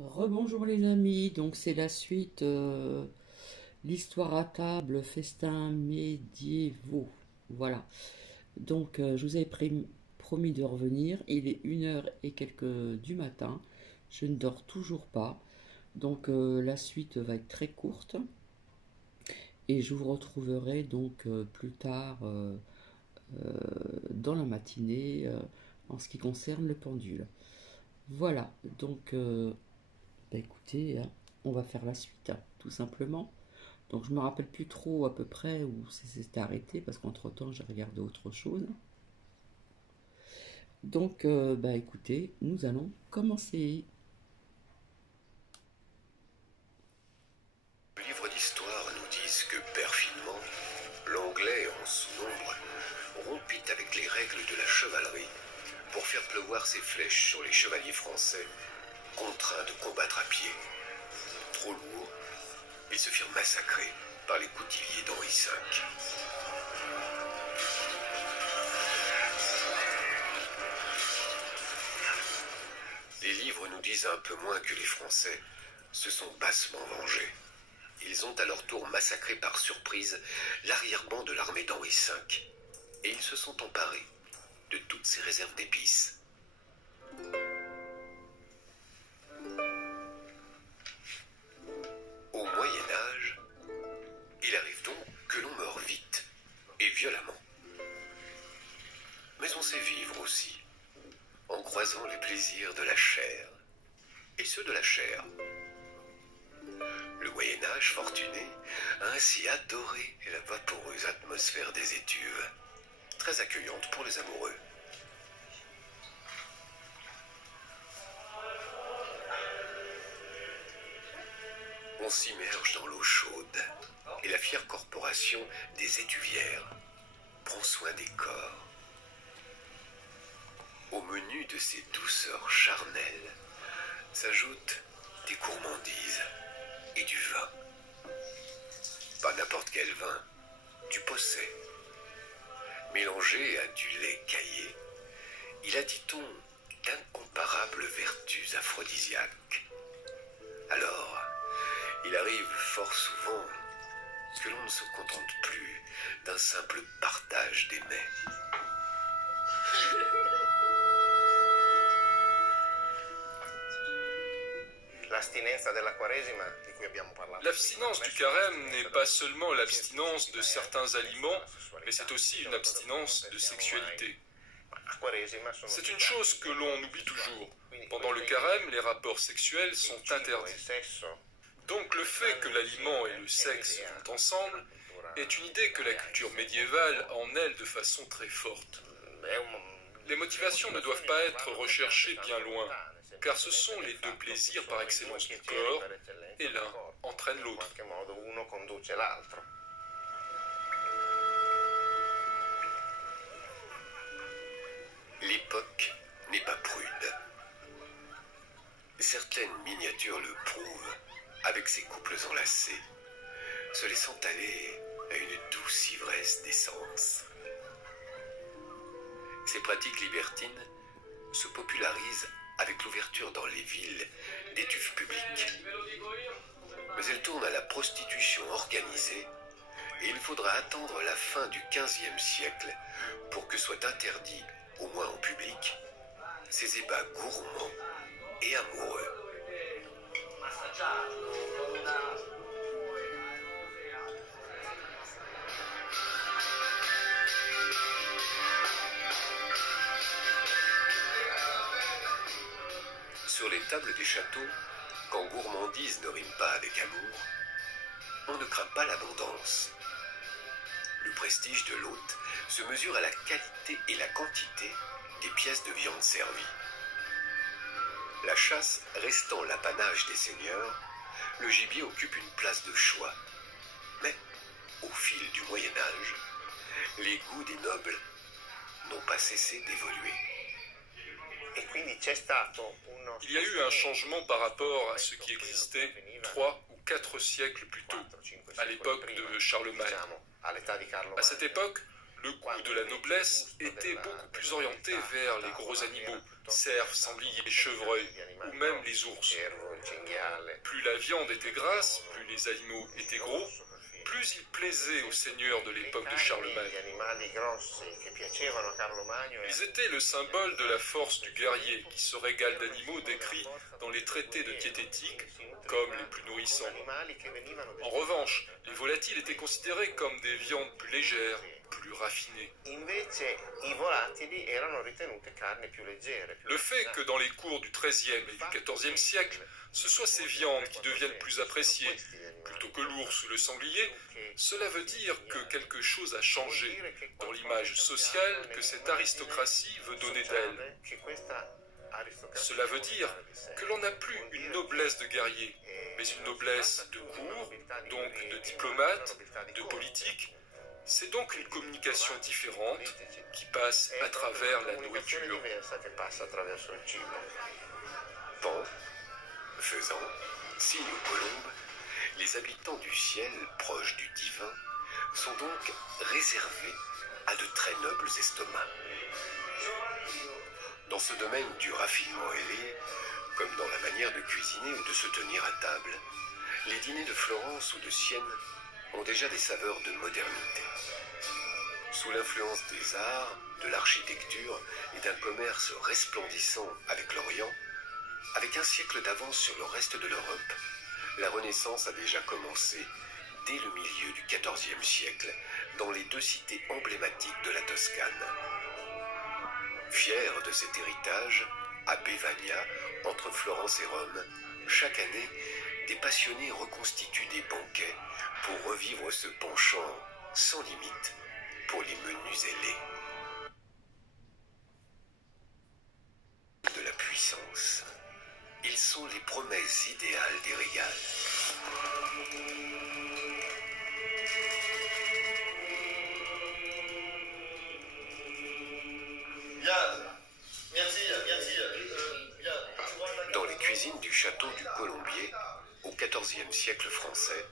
Rebonjour les amis, donc c'est la suite, l'histoire à table, festins médiévaux. Voilà. Donc je vous avais promis de revenir. Il est 1 heure et quelques du matin. Je ne dors toujours pas. Donc la suite va être très courte. Et je vous retrouverai donc plus tard euh, dans la matinée en ce qui concerne le pendule. Voilà. Donc bah écoutez, hein, on va faire la suite, hein, tout simplement. Donc je me rappelle plus trop à peu près où ça s'était arrêté parce qu'entre-temps j'ai regardé autre chose. Donc bah écoutez, nous allons commencer. Les livres d'histoire nous disent que perfidement, l'Anglais en sous-nombre rompit avec les règles de la chevalerie pour faire pleuvoir ses flèches sur les chevaliers français, contraints de combattre à pied. Trop lourds, ils se firent massacrer par les coutilliers d'Henri V. Les livres nous disent un peu moins que les Français se sont bassement vengés. Ils ont à leur tour massacré par surprise l'arrière-ban de l'armée d'Henri V, et ils se sont emparés de toutes ses réserves d'épices. Au Moyen Âge, il arrive donc que l'on meurt vite et violemment. Mais on sait vivre aussi, en croisant les plaisirs de la chair et ceux de la chair. Le Moyen-Âge fortuné a ainsi adoré la vaporeuse atmosphère des étuves, très accueillante pour les amoureux. On s'immerge dans l'eau chaude et la fière corporation des étuvières prend soin des corps. Au menu de ces douceurs charnelles s'ajoutent des gourmandises et du vin. Pas n'importe quel vin, du Posset. Mélangé à du lait caillé, il a, dit-on, d'incomparables vertus aphrodisiaques. Alors, il arrive fort souvent que l'on ne se contente plus d'un simple partage des mets. L'abstinence du carême n'est pas seulement l'abstinence de certains aliments, mais c'est aussi une abstinence de sexualité. C'est une chose que l'on oublie toujours. Pendant le carême, les rapports sexuels sont interdits. Donc le fait que l'aliment et le sexe vont ensemble est une idée que la culture médiévale en elle de façon très forte. Les motivations ne doivent pas être recherchées bien loin, car ce sont les deux plaisirs par excellence du corps, et l'un entraîne l'autre. L'époque n'est pas prude. Certaines miniatures le prouvent, avec ses couples enlacés, se laissant aller à une douce ivresse d'essence. Ces pratiques libertines se popularisent avec l'ouverture dans les villes d'étuves publiques. Mais elles tournent à la prostitution organisée et il faudra attendre la fin du XVe siècle pour que soient interdits, au moins en public, ces ébats gourmands et amoureux. Sur les tables des châteaux, quand gourmandise ne rime pas avec amour, on ne craint pas l'abondance. Le prestige de l'hôte se mesure à la qualité et la quantité des pièces de viande servies. La chasse restant l'apanage des seigneurs, le gibier occupe une place de choix. Mais, au fil du Moyen-Âge, les goûts des nobles n'ont pas cessé d'évoluer. Il y a eu un changement par rapport à ce qui existait 3 ou 4 siècles plus tôt, à l'époque de Charlemagne. À cette époque, Le goût de la noblesse était beaucoup plus orienté vers les gros animaux, cerfs, sangliers, chevreuils, ou même les ours. Plus la viande était grasse, plus les animaux étaient gros, plus il plaisait aux seigneurs de l'époque de Charlemagne. Ils étaient le symbole de la force du guerrier qui se régale d'animaux décrits dans les traités de diététique comme les plus nourrissants. En revanche, les volatiles étaient considérés comme des viandes plus légères, plus raffinées. Le fait que dans les cours du XIIIe et du XIVe siècle, ce soit ces viandes qui deviennent plus appréciées, plutôt que l'ours ou le sanglier, cela veut dire que quelque chose a changé dans l'image sociale que cette aristocratie veut donner d'elle. Cela veut dire que l'on n'a plus une noblesse de guerrier, mais une noblesse de cour, donc de diplomate, de politique. C'est donc une communication différente qui passe à travers la nourriture. Pan, faisant, signe aux colombes, les habitants du ciel, proches du divin, sont donc réservés à de très nobles estomacs. Dans ce domaine du raffinement élevé, comme dans la manière de cuisiner ou de se tenir à table, les dîners de Florence ou de Sienne ont déjà des saveurs de modernité. Sous l'influence des arts, de l'architecture et d'un commerce resplendissant avec l'Orient, avec un siècle d'avance sur le reste de l'Europe, la Renaissance a déjà commencé dès le milieu du XIVe siècle dans les deux cités emblématiques de la Toscane. Fiers de cet héritage, à Bévagna, entre Florence et Rome, chaque année, des passionnés reconstituent des banquets pour revivre ce penchant sans limite pour les menus ailés. De la puissance, ils sont les promesses idéales des régals. Dans les cuisines du château du Colombier, au XIVe siècle français,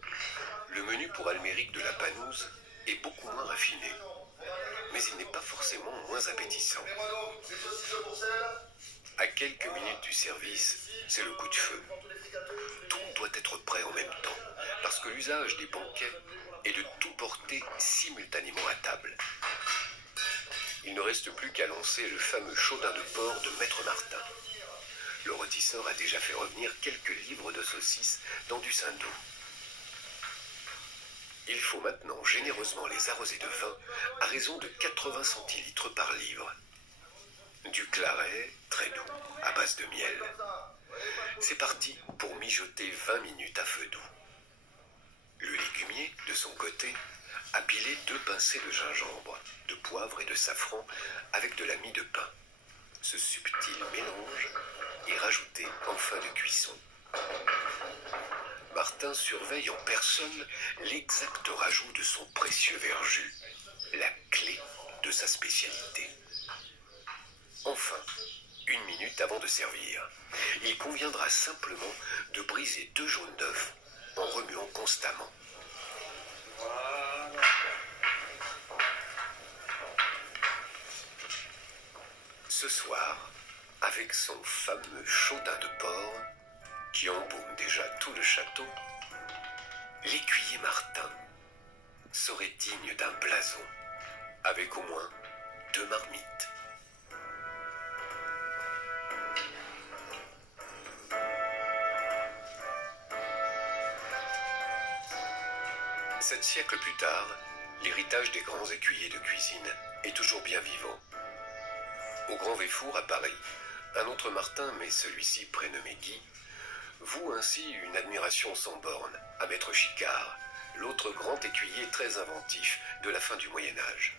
le menu pour Alméric de la Panouse est beaucoup moins raffiné, mais il n'est pas forcément moins appétissant. À quelques minutes du service, c'est le coup de feu. Tout doit être prêt en même temps, parce que l'usage des banquets est de tout porter simultanément à table. Il ne reste plus qu'à lancer le fameux chaudin de porc de Maître Martin. Le rôtisseur a déjà fait revenir quelques livres de saucisses dans du saindoux. Il faut maintenant généreusement les arroser de vin à raison de 80 centilitres par livre. Du claret, très doux, à base de miel. C'est parti pour mijoter 20 minutes à feu doux. Le légumier, de son côté, a pilé 2 pincées de gingembre, de poivre et de safran avec de la mie de pain. Ce subtil mélange est rajouté en fin de cuisson. Martin surveille en personne l'exact rajout de son précieux verjus, la clé de sa spécialité. Enfin, 1 minute avant de servir, il conviendra simplement de briser 2 jaunes d'œufs en remuant constamment. Ce soir, avec son fameux chaudin de porc, qui embaume déjà tout le château, l'écuyer Martin serait digne d'un blason, avec au moins 2 marmites. Sept siècles plus tard, l'héritage des grands écuyers de cuisine est toujours bien vivant. Au Grand Véfour, à Paris, un autre Martin, mais celui-ci prénommé Guy, voue ainsi une admiration sans borne à Maître Chicard, l'autre grand écuyer très inventif de la fin du Moyen-Âge.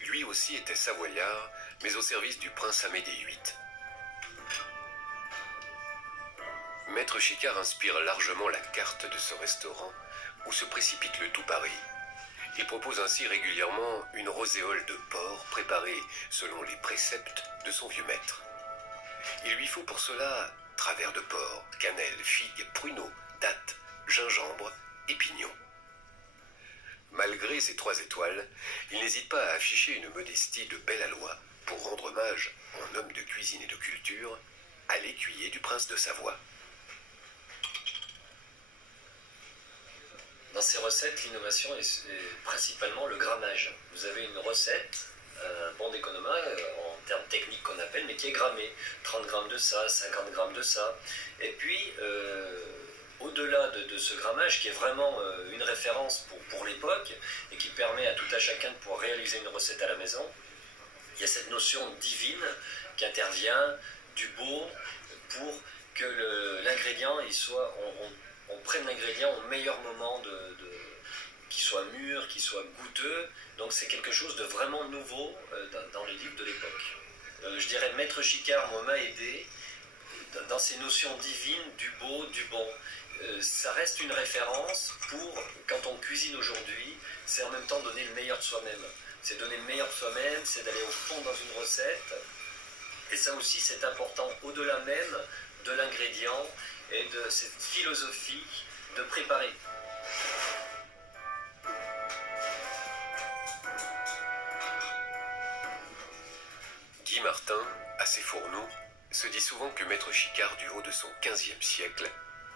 Lui aussi était savoyard, mais au service du prince Amédée VIII. Maître Chicard inspire largement la carte de ce restaurant où se précipite le tout Paris. Il propose ainsi régulièrement une roséole de porc préparée selon les préceptes de son vieux maître. Il lui faut pour cela travers de porc, cannelle, figues, pruneaux, dattes, gingembre et pignons. Malgré ses 3 étoiles, il n'hésite pas à afficher une modestie de bel aloi pour rendre hommage, en homme de cuisine et de culture, à l'écuyer du prince de Savoie. Dans ces recettes, l'innovation est principalement le grammage. Vous avez une recette, un bon d'économat, en termes techniques qu'on appelle, mais qui est grammé. 30 grammes de ça, 50 grammes de ça. Et puis, au-delà de ce grammage, qui est vraiment une référence pour l'époque, et qui permet à tout un chacun de pouvoir réaliser une recette à la maison, il y a cette notion divine qui intervient, du beau, pour que l'ingrédient, on prenne l'ingrédient au meilleur moment, qu'il soit mûr, qu'il soit goûteux. Donc c'est quelque chose de vraiment nouveau dans les livres de l'époque. Je dirais Maître Chicard, moi, m'a aidé dans ces notions divines du beau, du bon. Ça reste une référence pour, quand on cuisine aujourd'hui, c'est en même temps donner le meilleur de soi-même. C'est donner le meilleur de soi-même, c'est d'aller au fond dans une recette. Et ça aussi, c'est important, au-delà même de l'ingrédient et de cette philosophie de préparer. Guy Martin, à ses fourneaux, se dit souvent que Maître Chicard, du haut de son 15e siècle,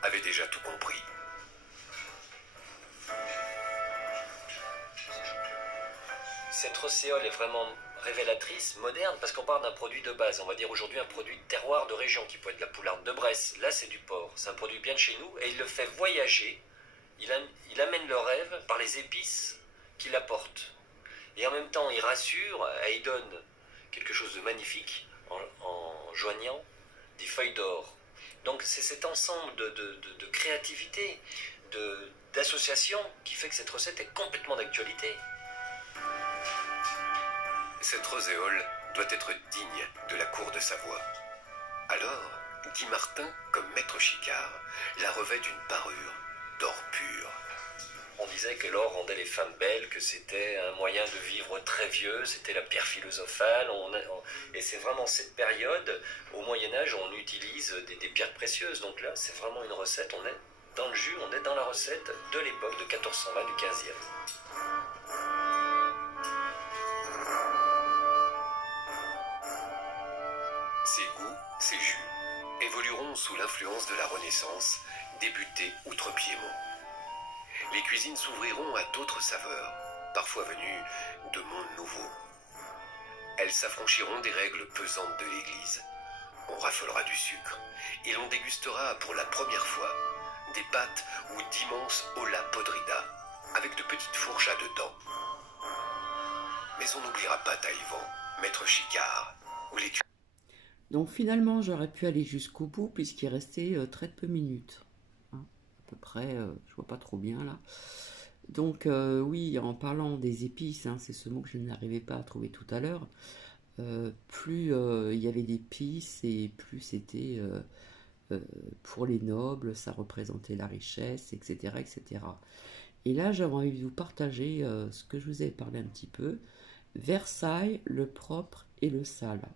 avait déjà tout compris. Cette rocéole est vraiment révélatrice, moderne, parce qu'on parle d'un produit de base, on va dire aujourd'hui un produit de terroir de région, qui peut être la poularde de Bresse. Là, c'est du porc, c'est un produit bien de chez nous, et il le fait voyager, il amène le rêve par les épices qu'il apporte. Et en même temps, il rassure, et il donne quelque chose de magnifique, en joignant des feuilles d'or. Donc c'est cet ensemble de créativité, d'association, qui fait que cette recette est complètement d'actualité. Cette roséole doit être digne de la cour de Savoie. Alors, Guy Martin, comme Maître Chicard, la revêt d'une parure d'or pur. On disait que l'or rendait les femmes belles, que c'était un moyen de vivre très vieux, c'était la pierre philosophale. Et c'est vraiment cette période, au Moyen-Âge, où on utilise des pierres précieuses. Donc là, c'est vraiment une recette, on est dans le jus, on est dans la recette de l'époque de 1420 du 15e. Ces goûts, ces jus, évolueront sous l'influence de la Renaissance, débutée outre-Piémont. Les cuisines s'ouvriront à d'autres saveurs, parfois venues de mondes nouveaux. Elles s'affranchiront des règles pesantes de l'Église. On raffolera du sucre, et l'on dégustera pour la première fois des pâtes ou d'immenses olla podrida, avec de petites fourches à deux dents. Mais on n'oubliera pas Taïwan, Maître Chicard, ou les... Donc finalement, j'aurais pu aller jusqu'au bout, puisqu'il restait très peu de minutes. Hein, à peu près, je vois pas trop bien là. Donc oui, en parlant des épices, hein, c'est ce mot que je n'arrivais pas à trouver tout à l'heure, plus il y avait d'épices et plus c'était pour les nobles, ça représentait la richesse, etc. etc. Et là, j'avais envie de vous partager ce que je vous ai parlé un petit peu, Versailles, le propre et le sale.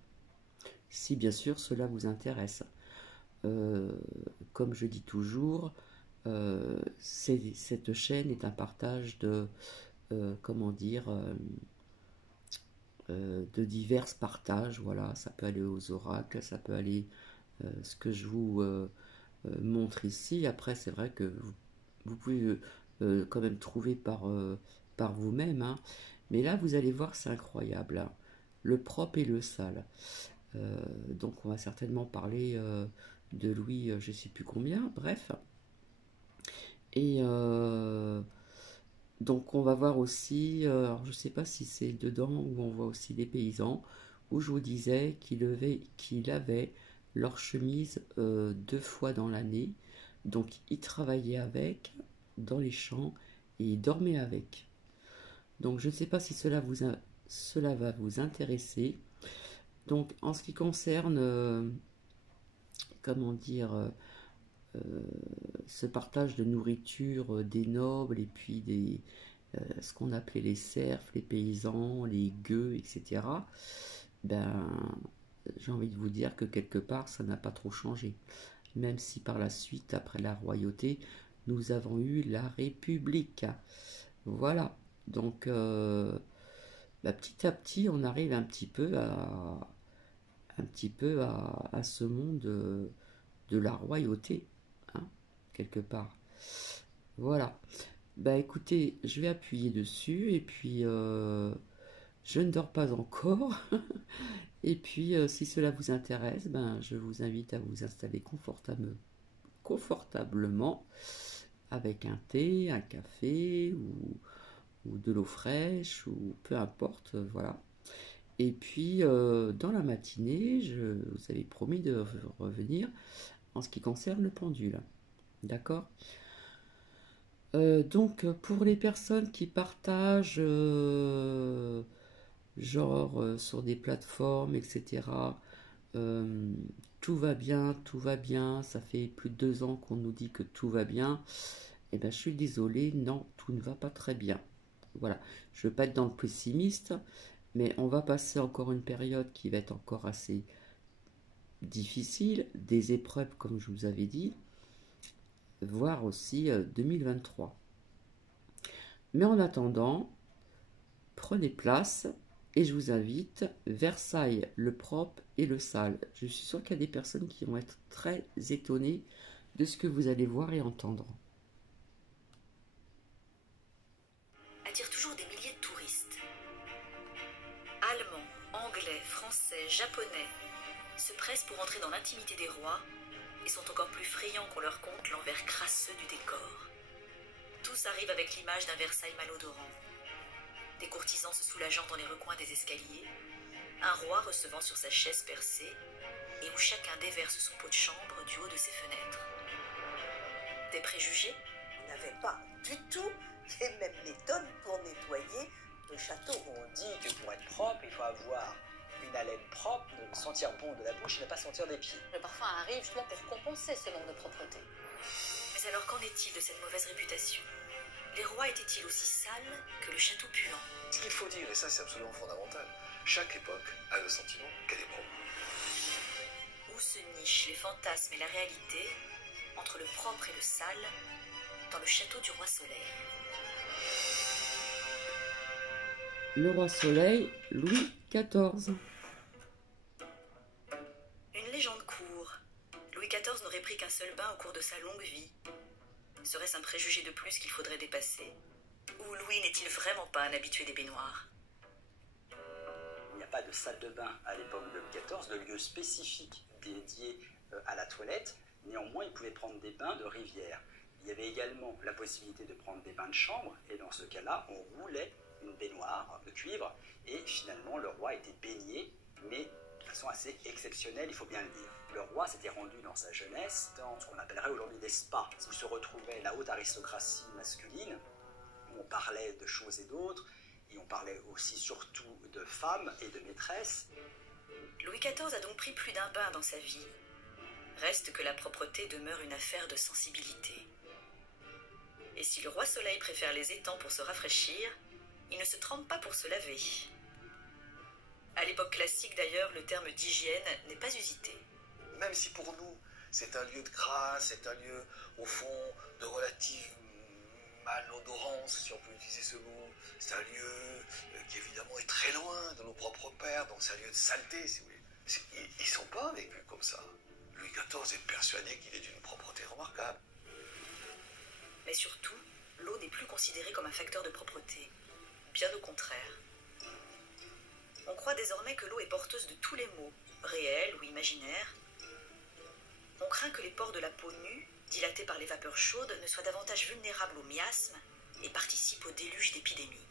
Si bien sûr cela vous intéresse. Comme je dis toujours, cette chaîne est un partage de, comment dire, de divers partages. Voilà, ça peut aller aux oracles, ça peut aller ce que je vous montre ici. Après, c'est vrai que vous pouvez quand même trouver par vous-même. Hein. Mais là, vous allez voir, c'est incroyable. Hein. Le propre et le sale. Donc on va certainement parler de Louis, je ne sais plus combien, bref. Et donc on va voir aussi, alors je ne sais pas si c'est dedans où on voit aussi des paysans, où je vous disais qu'il avait leur chemise 2 fois dans l'année, donc ils travaillaient avec dans les champs et ils dormaient avec. Donc je ne sais pas si cela va vous intéresser. Donc, en ce qui concerne, comment dire, ce partage de nourriture des nobles et puis ce qu'on appelait les serfs, les paysans, les gueux, etc., ben, j'ai envie de vous dire que quelque part, ça n'a pas trop changé. Même si par la suite, après la royauté, nous avons eu la République. Voilà. Donc, petit à petit, on arrive un petit peu à ce monde de la royauté, hein, quelque part. Voilà. Bah écoutez, je vais appuyer dessus et puis je ne dors pas encore. Et puis si cela vous intéresse, ben, je vous invite à vous installer confortablement avec un thé, un café ou de l'eau fraîche ou peu importe, voilà. Et puis dans la matinée, je vous avais promis de revenir en ce qui concerne le pendule. D'accord? Donc pour les personnes qui partagent sur des plateformes, etc., euh, tout va bien, ça fait plus de 2 ans qu'on nous dit que tout va bien, et ben je suis désolé, non, tout ne va pas très bien. Voilà, je ne veux pas être dans le pessimiste, mais on va passer encore une période qui va être encore assez difficile, des épreuves comme je vous avais dit, voire aussi 2023. Mais en attendant, prenez place et je vous invite Versailles, le propre et le sale. Je suis sûr qu'il y a des personnes qui vont être très étonnées de ce que vous allez voir et entendre. Attire toujours des milliers de touristes. Allemands, anglais, français, japonais se pressent pour entrer dans l'intimité des rois et sont encore plus friands qu'on leur conte l'envers crasseux du décor. Tous arrivent avec l'image d'un Versailles malodorant. Des courtisans se soulageant dans les recoins des escaliers, un roi recevant sur sa chaise percée et où chacun déverse son pot de chambre du haut de ses fenêtres. Des préjugés? On n'avait pas du tout les mêmes méthodes pour nettoyer le château. On dit que pour être propre, il faut avoir une haleine propre, sentir bon de la bouche et ne pas sentir des pieds. Le parfum arrive justement pour compenser ce manque de propreté. Mais alors qu'en est-il de cette mauvaise réputation? Les rois étaient-ils aussi sales que le château puant? Ce qu'il faut dire, et ça c'est absolument fondamental, chaque époque a le sentiment qu'elle est propre. Où se nichent les fantasmes et la réalité entre le propre et le sale dans le château du roi Soleil? Le roi Soleil, Louis XIV. Une légende court. Louis XIV n'aurait pris qu'un seul bain au cours de sa longue vie. Serait-ce un préjugé de plus qu'il faudrait dépasser? Ou Louis n'est-il vraiment pas un habitué des baignoires? Il n'y a pas de salle de bain à l'époque de Louis XIV, de lieu spécifique dédié à la toilette. Néanmoins, il pouvait prendre des bains de rivière. Il y avait également la possibilité de prendre des bains de chambre, et dans ce cas-là, on roulait une baignoire de cuivre, et finalement, le roi était baigné, mais de façon assez exceptionnelle, il faut bien le dire. Le roi s'était rendu dans sa jeunesse dans ce qu'on appellerait aujourd'hui des spas, où se retrouvait la haute aristocratie masculine, où on parlait de choses et d'autres, et on parlait aussi surtout de femmes et de maîtresses. Louis XIV a donc pris plus d'un bain dans sa vie. Reste que la propreté demeure une affaire de sensibilité. Et si le roi Soleil préfère les étangs pour se rafraîchir, il ne se trempe pas pour se laver. À l'époque classique d'ailleurs, le terme d'hygiène n'est pas usité. Même si pour nous, c'est un lieu de grâce, c'est un lieu, au fond, de relative malodorance, si on peut utiliser ce mot. C'est un lieu qui évidemment est très loin de nos propres pères, donc c'est un lieu de saleté, si vous voulez. Ils ne sont pas vécus comme ça. Louis XIV est persuadé qu'il est d'une propreté remarquable. Mais surtout, l'eau n'est plus considérée comme un facteur de propreté. Bien au contraire. On croit désormais que l'eau est porteuse de tous les maux, réels ou imaginaires. On craint que les pores de la peau nue, dilatés par les vapeurs chaudes, ne soient davantage vulnérables au miasme et participent au déluge d'épidémies.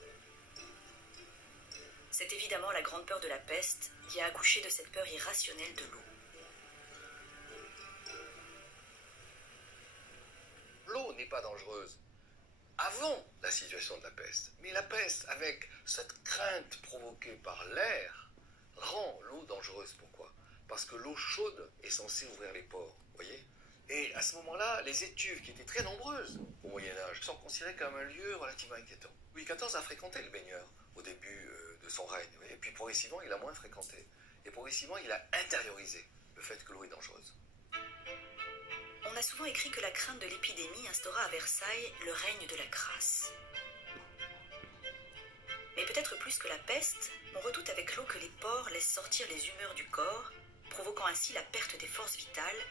C'est évidemment la grande peur de la peste qui a accouché de cette peur irrationnelle de l'eau. L'eau n'est pas dangereuse avant la situation de la peste. Mais la peste, avec cette crainte provoquée par l'air, rend l'eau dangereuse. Pourquoi? Parce que l'eau chaude est censée ouvrir les pores, voyez? Et à ce moment-là, les étuves, qui étaient très nombreuses au Moyen-Âge, sont considérées comme un lieu relativement inquiétant. Louis XIV a fréquenté le baigneur au début de son règne, et puis progressivement, il a moins fréquenté. Et progressivement, il a intériorisé le fait que l'eau est dangereuse. On a souvent écrit que la crainte de l'épidémie instaura à Versailles le règne de la crasse. Mais peut-être plus que la peste, on redoute avec l'eau que les porcs laissent sortir les humeurs du corps, provoquant ainsi la perte des forces vitales,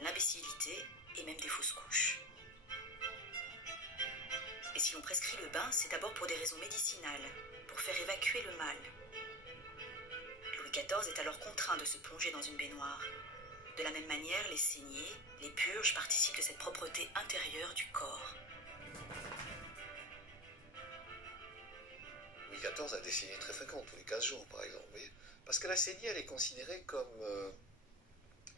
l'imbécilité et même des fausses couches. Et si l'on prescrit le bain, c'est d'abord pour des raisons médicinales, pour faire évacuer le mal. Louis XIV est alors contraint de se plonger dans une baignoire. De la même manière, les saignées, les purges participent de cette propreté intérieure du corps. Louis XIV a des saignées très fréquentes, tous les 15 jours par exemple, vous voyez, parce que la saignée, elle est considérée comme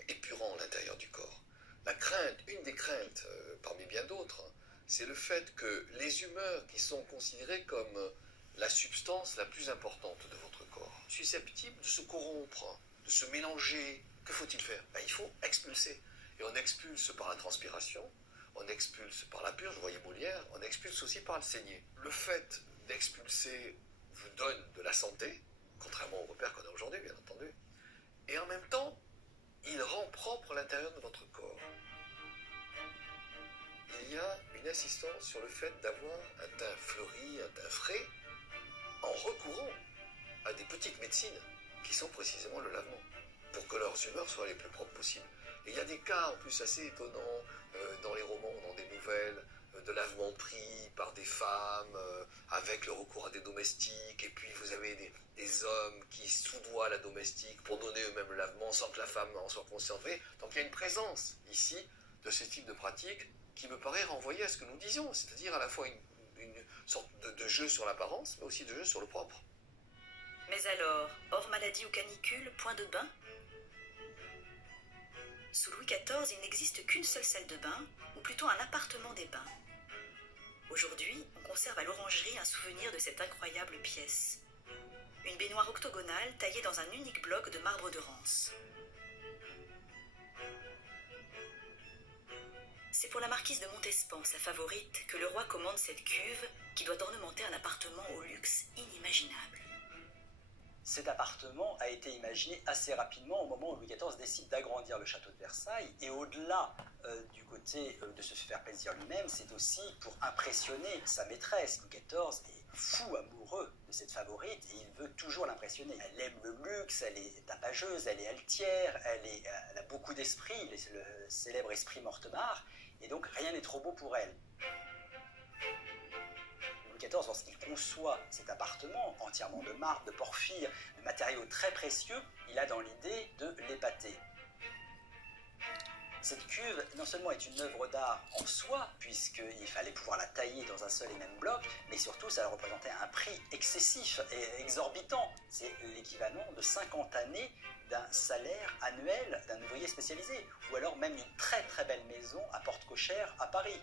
épurant l'intérieur du corps. La crainte, une des craintes, parmi bien d'autres, c'est le fait que les humeurs qui sont considérées comme la substance la plus importante de votre corps, susceptibles de se corrompre, de se mélanger, que faut-il faire? Il faut expulser. Et on expulse par la transpiration, on expulse par la purge, vous voyez Molière, on expulse aussi par le saigné. Le fait d'expulser vous donne de la santé, contrairement aux repères qu'on a aujourd'hui, bien entendu. Et en même temps, il rend propre l'intérieur de votre corps. Il y a une insistance sur le fait d'avoir un teint fleuri, un teint frais, en recourant à des petites médecines qui sont précisément le lavement, pour que leurs humeurs soient les plus propres possibles. Et il y a des cas en plus assez étonnants dans les romans, dans des nouvelles, de lavement pris par des femmes, avec le recours à des domestiques, et puis vous avez des hommes qui soudoient la domestique pour donner eux-mêmes le lavement sans que la femme en soit concentrée. Donc il y a une présence ici de ce type de pratique qui me paraît renvoyer à ce que nous disions, c'est-à-dire à la fois une sorte de jeu sur l'apparence, mais aussi de jeu sur le propre. Mais alors, hors maladie ou canicule, point de bain? Sous Louis XIV, il n'existe qu'une seule salle de bain, ou plutôt un appartement des bains. Aujourd'hui, on conserve à l'orangerie un souvenir de cette incroyable pièce. Une baignoire octogonale taillée dans un unique bloc de marbre de Rance. C'est pour la marquise de Montespan, sa favorite, que le roi commande cette cuve qui doit ornementer un appartement au luxe inimaginable. Cet appartement a été imaginé assez rapidement au moment où Louis XIV décide d'agrandir le château de Versailles. Et au-delà du côté de se faire plaisir lui-même, c'est aussi pour impressionner sa maîtresse. Louis XIV est fou amoureux de cette favorite et il veut toujours l'impressionner. Elle aime le luxe, elle est tapageuse, elle est altière, elle a beaucoup d'esprit, le célèbre esprit Mortemart. Et donc rien n'est trop beau pour elle. Louis XIV, lorsqu'il conçoit cet appartement entièrement de marbre, de porphyre, de matériaux très précieux, il a dans l'idée de l'épater. Cette cuve, non seulement est une œuvre d'art en soi, puisqu'il fallait pouvoir la tailler dans un seul et même bloc, mais surtout ça représentait un prix excessif et exorbitant. C'est l'équivalent de 50 années d'un salaire annuel d'un ouvrier spécialisé, ou alors même une très très belle maison à porte cochère à Paris.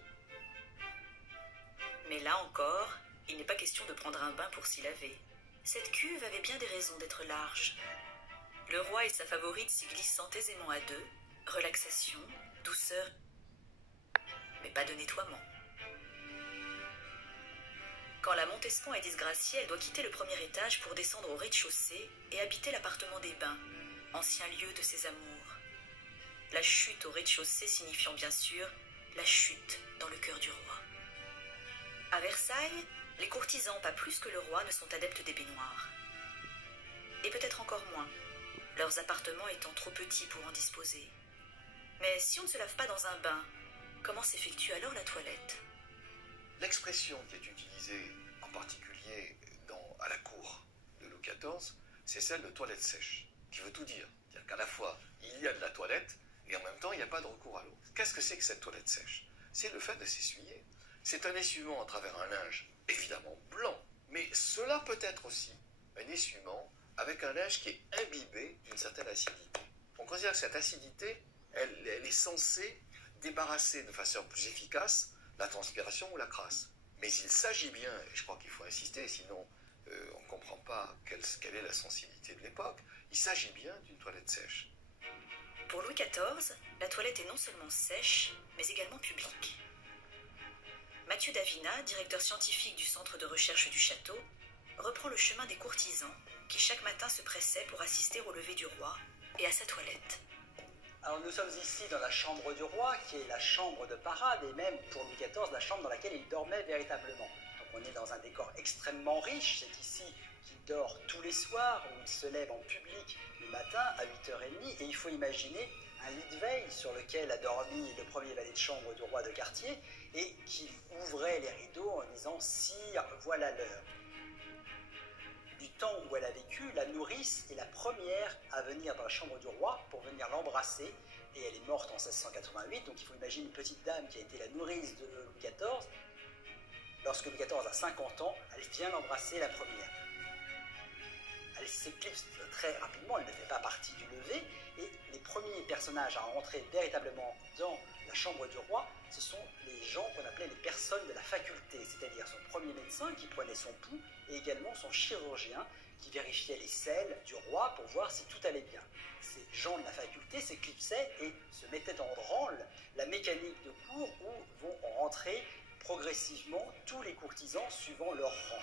Mais là encore, il n'est pas question de prendre un bain pour s'y laver. Cette cuve avait bien des raisons d'être large. Le roi et sa favorite s'y glissant aisément à deux, relaxation, douceur, mais pas de nettoiement. Quand la Montespan est disgraciée, elle doit quitter le premier étage pour descendre au rez-de-chaussée et habiter l'appartement des bains, ancien lieu de ses amours. La chute au rez-de-chaussée signifiant bien sûr la chute dans le cœur du roi. À Versailles, les courtisans, pas plus que le roi, ne sont adeptes des baignoires. Et peut-être encore moins, leurs appartements étant trop petits pour en disposer. Mais si on ne se lave pas dans un bain, comment s'effectue alors la toilette? L'expression qui est utilisée en particulier à la cour de Louis XIV, c'est celle de toilette sèche, qui veut tout dire. C'est-à-dire qu'à la fois, il y a de la toilette, et en même temps, il n'y a pas de recours à l'eau. Qu'est-ce que c'est que cette toilette sèche? C'est le fait de s'essuyer. C'est un essuyement à travers un linge, évidemment blanc, mais cela peut être aussi un essuyement avec un linge qui est imbibé d'une certaine acidité. On considère que cette acidité, elle est censée débarrasser de façon plus efficace la transpiration ou la crasse. Mais il s'agit bien, et je crois qu'il faut insister, sinon on ne comprend pas quelle est la sensibilité de l'époque, il s'agit bien d'une toilette sèche. Pour Louis XIV, la toilette est non seulement sèche, mais également publique. Mathieu Davina, directeur scientifique du centre de recherche du château, reprend le chemin des courtisans qui chaque matin se pressaient pour assister au lever du roi et à sa toilette. Alors nous sommes ici dans la chambre du roi, qui est la chambre de parade, et même pour Louis XIV, la chambre dans laquelle il dormait véritablement. Donc On est dans un décor extrêmement riche. C'est ici qu'il dort tous les soirs, où il se lève en public le matin à 8h30. Et il faut imaginer un lit de veille sur lequel a dormi le premier valet de chambre du roi de quartier et qui ouvrait les rideaux en disant « Sire, voilà l'heure ». Du temps où elle a vécu, la nourrice est la première à venir dans la chambre du roi pour venir l'embrasser, et elle est morte en 1688, donc il faut imaginer une petite dame qui a été la nourrice de Louis XIV. Lorsque Louis XIV a 50 ans, elle vient l'embrasser la première. Elle s'éclipse très rapidement, elle ne fait pas partie du lever, et les premiers personnages à rentrer véritablement dans la chambre du roi, ce sont les gens qu'on appelait les personnes de la faculté, c'est-à-dire son premier médecin qui prenait son pouls, et également son chirurgien qui vérifiait les selles du roi pour voir si tout allait bien. Ces gens de la faculté s'éclipsaient et se mettaient en branle la mécanique de cour où vont rentrer progressivement tous les courtisans suivant leur rang.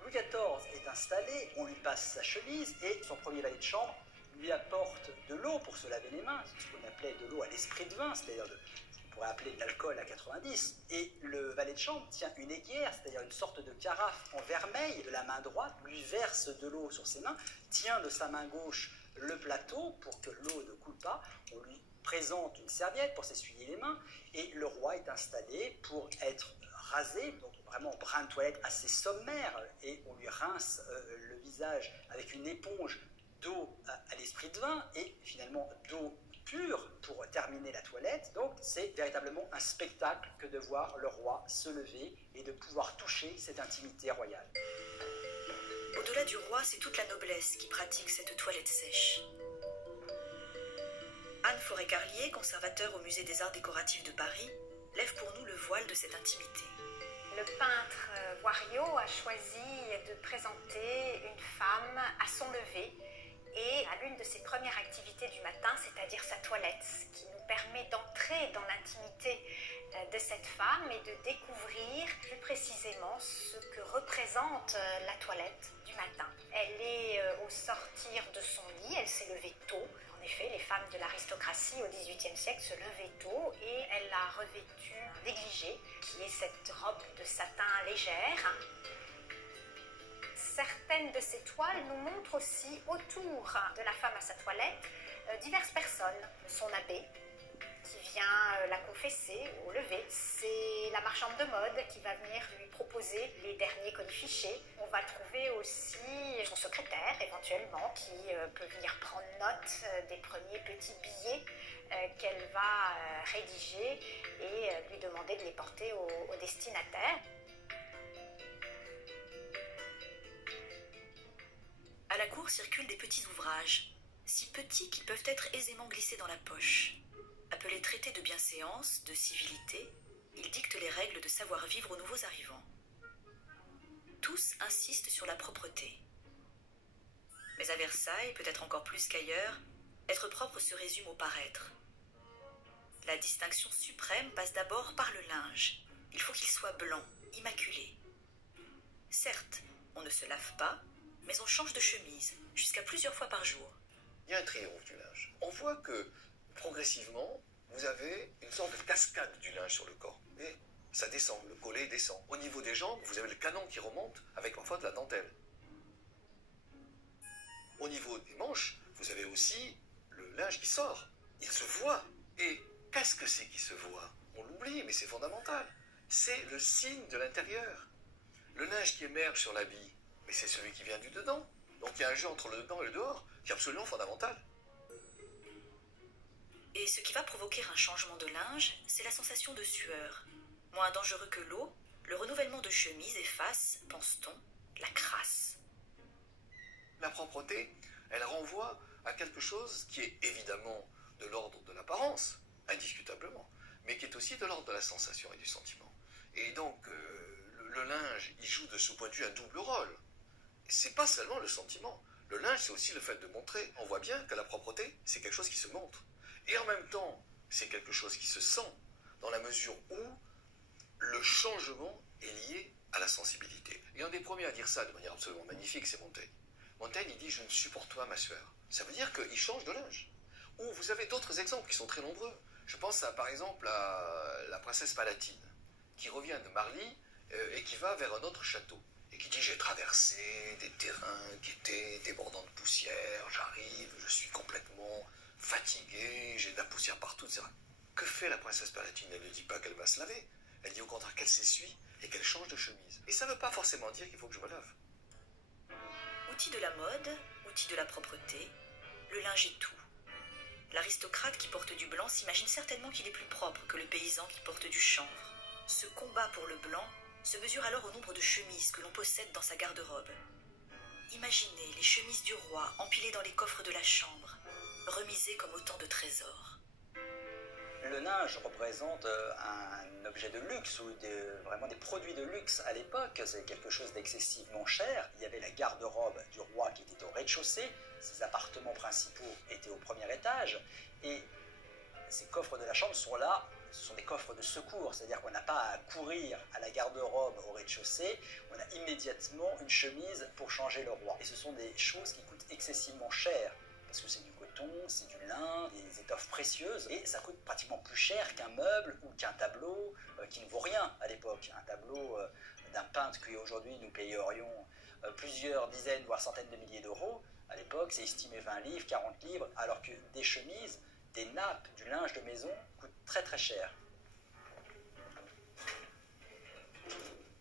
Louis XIV est installé, on lui passe sa chemise et son premier valet de chambre lui apporte de l'eau pour se laver les mains, c'est ce qu'on appelait de l'eau à l'esprit de vin, c'est-à-dire ce qu'on pourrait appeler de l'alcool à 90. Et le valet de chambre tient une aiguière, c'est-à-dire une sorte de carafe en vermeil de la main droite, lui verse de l'eau sur ses mains, tient de sa main gauche le plateau pour que l'eau ne coule pas, on lui présente une serviette pour s'essuyer les mains, et le roi est installé pour être rasé, donc vraiment brin de toilette assez sommaire, et on lui rince le visage avec une éponge d'eau à l'esprit de vin, et finalement d'eau pure pour terminer la toilette. Donc c'est véritablement un spectacle que de voir le roi se lever et de pouvoir toucher cette intimité royale. Au-delà du roi, c'est toute la noblesse qui pratique cette toilette sèche. Anne Forêt-Carlier, conservateur au Musée des Arts Décoratifs de Paris, lève pour nous le voile de cette intimité. Le peintre Wario a choisi de présenter une femme à son lever et à l'une de ses premières activités du matin, c'est-à-dire sa toilette, ce qui nous permet d'entrer dans l'intimité de cette femme et de découvrir plus précisément ce que représente la toilette du matin. Elle est au sortir de son lit, elle s'est levée tôt. En effet, les femmes de l'aristocratie au XVIIIe siècle se levaient tôt et elle a revêtu un négligé qui est cette robe de satin légère. Certaines de ces toiles nous montrent aussi autour de la femme à sa toilette diverses personnes. Son abbé qui vient la confesser au lever, c'est la marchande de mode qui va venir lui proposer les derniers colifichets. On va trouver aussi son secrétaire éventuellement qui peut venir prendre note des premiers petits billets qu'elle va rédiger et lui demander de les porter au destinataire. À la cour circulent des petits ouvrages, si petits qu'ils peuvent être aisément glissés dans la poche. Appelés traités de bienséance, de civilité, ils dictent les règles de savoir-vivre aux nouveaux arrivants. Tous insistent sur la propreté. Mais à Versailles, peut-être encore plus qu'ailleurs, être propre se résume au paraître. La distinction suprême passe d'abord par le linge. Il faut qu'il soit blanc, immaculé. Certes, on ne se lave pas, mais on change de chemise, jusqu'à plusieurs fois par jour. Il y a un triomphe du linge. On voit que, progressivement, vous avez une sorte de cascade du linge sur le corps. Et ça descend, le collet descend. Au niveau des jambes, vous avez le canon qui remonte, avec parfois de la dentelle. Au niveau des manches, vous avez aussi le linge qui sort. Il se voit. Et qu'est-ce que c'est qui se voit? On l'oublie, mais c'est fondamental. C'est le signe de l'intérieur. Le linge qui émerge sur l'habit, mais c'est celui qui vient du dedans. Donc il y a un jeu entre le dedans et le dehors qui est absolument fondamental. Et ce qui va provoquer un changement de linge, c'est la sensation de sueur. Moins dangereux que l'eau, le renouvellement de chemise efface, pense-t-on, la crasse. La propreté, elle renvoie à quelque chose qui est évidemment de l'ordre de l'apparence, indiscutablement, mais qui est aussi de l'ordre de la sensation et du sentiment. Et donc, le linge, il joue de ce point de vue un double rôle. C'est pas seulement le sentiment. Le linge, c'est aussi le fait de montrer. On voit bien que la propreté, c'est quelque chose qui se montre. Et en même temps, c'est quelque chose qui se sent, dans la mesure où le changement est lié à la sensibilité. Et un des premiers à dire ça de manière absolument magnifique, c'est Montaigne. Montaigne, il dit « Je ne supporte pas ma sueur ». Ça veut dire qu'il change de linge. Ou vous avez d'autres exemples qui sont très nombreux. Je pense par exemple à la princesse Palatine, qui revient de Marly et qui va vers un autre château. Et qui dit, j'ai traversé des terrains qui étaient débordants de poussière, j'arrive, je suis complètement fatigué, j'ai de la poussière partout, etc. Que fait la princesse Palatine? Elle ne dit pas qu'elle va se laver, elle dit au contraire qu'elle s'essuie et qu'elle change de chemise. Et ça ne veut pas forcément dire qu'il faut que je me lave. Outil de la mode, outil de la propreté, le linge est tout. L'aristocrate qui porte du blanc s'imagine certainement qu'il est plus propre que le paysan qui porte du chanvre. Ce combat pour le blanc se mesure alors au nombre de chemises que l'on possède dans sa garde-robe. Imaginez les chemises du roi empilées dans les coffres de la chambre, remisées comme autant de trésors. Le linge représente un objet de luxe ou vraiment des produits de luxe à l'époque. C'est quelque chose d'excessivement cher. Il y avait la garde-robe du roi qui était au rez-de-chaussée. Ses appartements principaux étaient au premier étage. Et ces coffres de la chambre sont là. Ce sont des coffres de secours, c'est-à-dire qu'on n'a pas à courir à la garde-robe au rez-de-chaussée, on a immédiatement une chemise pour changer le roi. Et ce sont des choses qui coûtent excessivement cher, parce que c'est du coton, c'est du lin, des étoffes précieuses, et ça coûte pratiquement plus cher qu'un meuble ou qu'un tableau qui ne vaut rien à l'époque. Un tableau d'un peintre qui aujourd'hui nous payerions plusieurs dizaines, voire centaines de milliers d'euros, à l'époque c'est estimé 20 livres, 40 livres, alors que des chemises, des nappes, du linge de maison coûtent très très cher.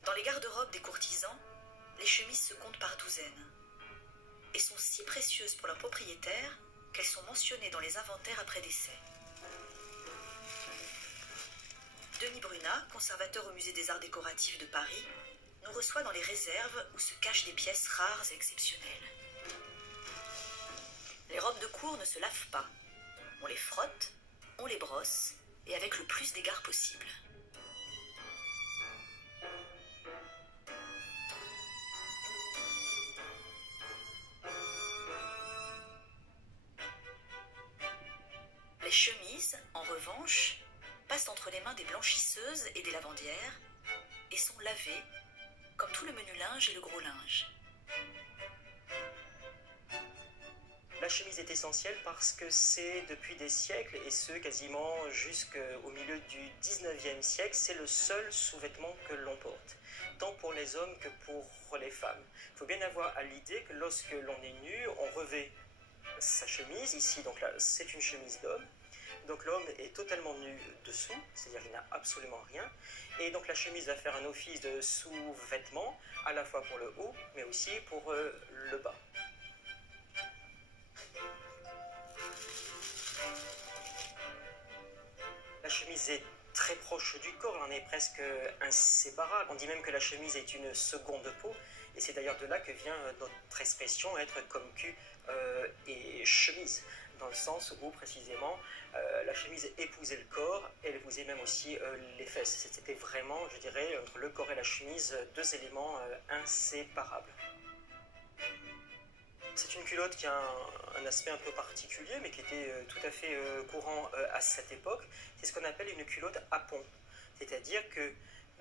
Dans les garde-robes des courtisans, les chemises se comptent par douzaines et sont si précieuses pour leurs propriétaires qu'elles sont mentionnées dans les inventaires après décès. Denis Brunat, conservateur au musée des arts décoratifs de Paris, nous reçoit dans les réserves où se cachent des pièces rares et exceptionnelles. Les robes de cour ne se lavent pas. On les frotte, on les brosse, et avec le plus d'égard possible. Les chemises, en revanche, passent entre les mains des blanchisseuses et des lavandières, et sont lavées, comme tout le menu linge et le gros linge. La chemise est essentielle parce que c'est depuis des siècles, et ce quasiment jusqu'au milieu du 19e siècle, c'est le seul sous-vêtement que l'on porte, tant pour les hommes que pour les femmes. Il faut bien avoir à l'idée que lorsque l'on est nu, on revêt sa chemise, ici donc là c'est une chemise d'homme, donc l'homme est totalement nu dessous, c'est-à-dire il n'a absolument rien, et donc la chemise va faire un office de sous-vêtement, à la fois pour le haut, mais aussi pour le bas. La chemise est très proche du corps, elle en est presque inséparable. On dit même que la chemise est une seconde peau, et c'est d'ailleurs de là que vient notre expression être comme cul et chemise, dans le sens où précisément la chemise épousait le corps, elle épousait même aussi les fesses. C'était vraiment, je dirais, entre le corps et la chemise, deux éléments inséparables. C'est une culotte qui a un aspect un peu particulier, mais qui était tout à fait courant à cette époque. C'est ce qu'on appelle une culotte à pont. C'est-à-dire que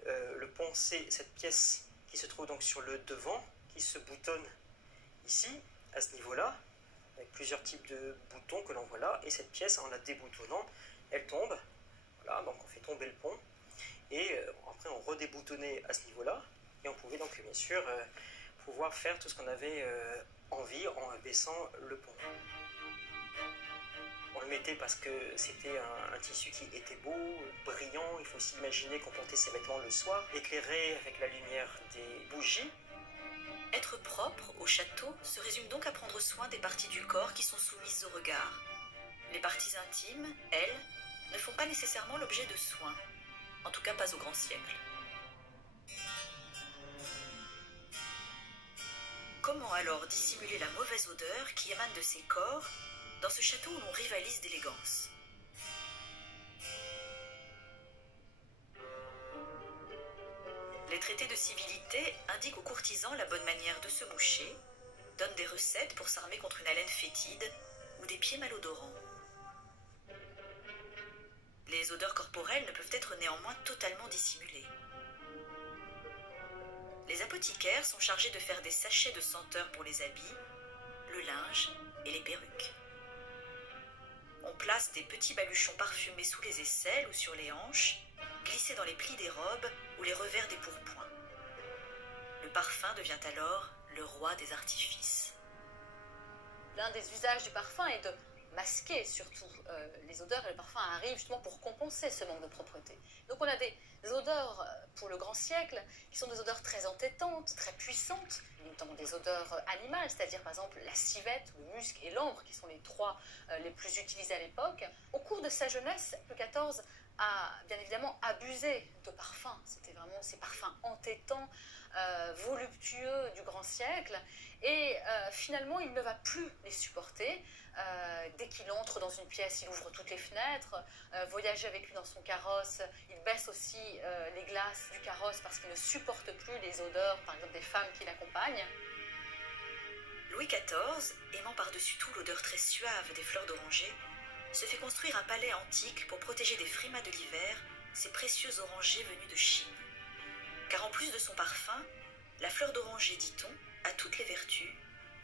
le pont, c'est cette pièce qui se trouve donc sur le devant, qui se boutonne ici, à ce niveau-là, avec plusieurs types de boutons que l'on voit là. Et cette pièce, en la déboutonnant, elle tombe. Voilà, donc on fait tomber le pont. Et après, on redéboutonnait à ce niveau-là. Et on pouvait donc, bien sûr, pouvoir faire tout ce qu'on avait envie en baissant le pont. On le mettait parce que c'était un tissu qui était beau, brillant. Il faut aussi imaginer qu'on portait ses vêtements le soir, éclairés avec la lumière des bougies. Être propre au château se résume donc à prendre soin des parties du corps qui sont soumises au regard. Les parties intimes, elles, ne font pas nécessairement l'objet de soins, en tout cas pas au grand siècle. Comment alors dissimuler la mauvaise odeur qui émane de ces corps dans ce château où l'on rivalise d'élégance? Les traités de civilité indiquent aux courtisans la bonne manière de se moucher, donnent des recettes pour s'armer contre une haleine fétide ou des pieds malodorants. Les odeurs corporelles ne peuvent être néanmoins totalement dissimulées. Les apothicaires sont chargés de faire des sachets de senteurs pour les habits, le linge et les perruques. On place des petits baluchons parfumés sous les aisselles ou sur les hanches, glissés dans les plis des robes ou les revers des pourpoints. Le parfum devient alors le roi des artifices. L'un des usages du parfum est de masquer surtout les odeurs, et le parfum arrive justement pour compenser ce manque de propreté. Donc on a des odeurs pour le grand siècle qui sont des odeurs très entêtantes, très puissantes, notamment des odeurs animales, c'est-à-dire par exemple la civette, le musc et l'ambre qui sont les trois les plus utilisés à l'époque. Au cours de sa jeunesse, Louis XIV a bien évidemment abusé de parfums. C'était vraiment ces parfums entêtants, voluptueux du grand siècle, et finalement il ne va plus les supporter. Dès qu'il entre dans une pièce, il ouvre toutes les fenêtres, voyage avec lui dans son carrosse, il baisse aussi les glaces du carrosse parce qu'il ne supporte plus les odeurs, par exemple des femmes qui l'accompagnent. Louis XIV, aimant par-dessus tout l'odeur très suave des fleurs d'oranger, se fait construire un palais antique pour protéger des frimas de l'hiver ces précieux orangers venus de Chine. Car en plus de son parfum, la fleur d'oranger, dit-on, a toutes les vertus,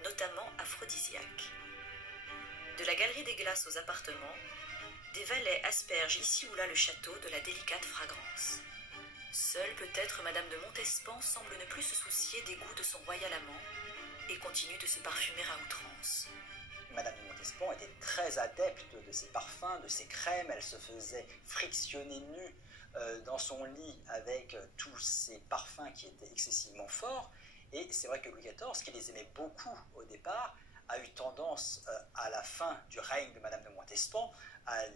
notamment aphrodisiaques. De la galerie des glaces aux appartements, des valets aspergent ici ou là le château de la délicate fragrance. Seule peut-être Madame de Montespan semble ne plus se soucier des goûts de son royal amant et continue de se parfumer à outrance. Madame de Montespan était très adepte de ses parfums, de ses crèmes. Elle se faisait frictionner nue dans son lit avec tous ces parfums qui étaient excessivement forts. Et c'est vrai que Louis XIV, qui les aimait beaucoup au départ, a eu tendance, à la fin du règne de Madame de Montespan, à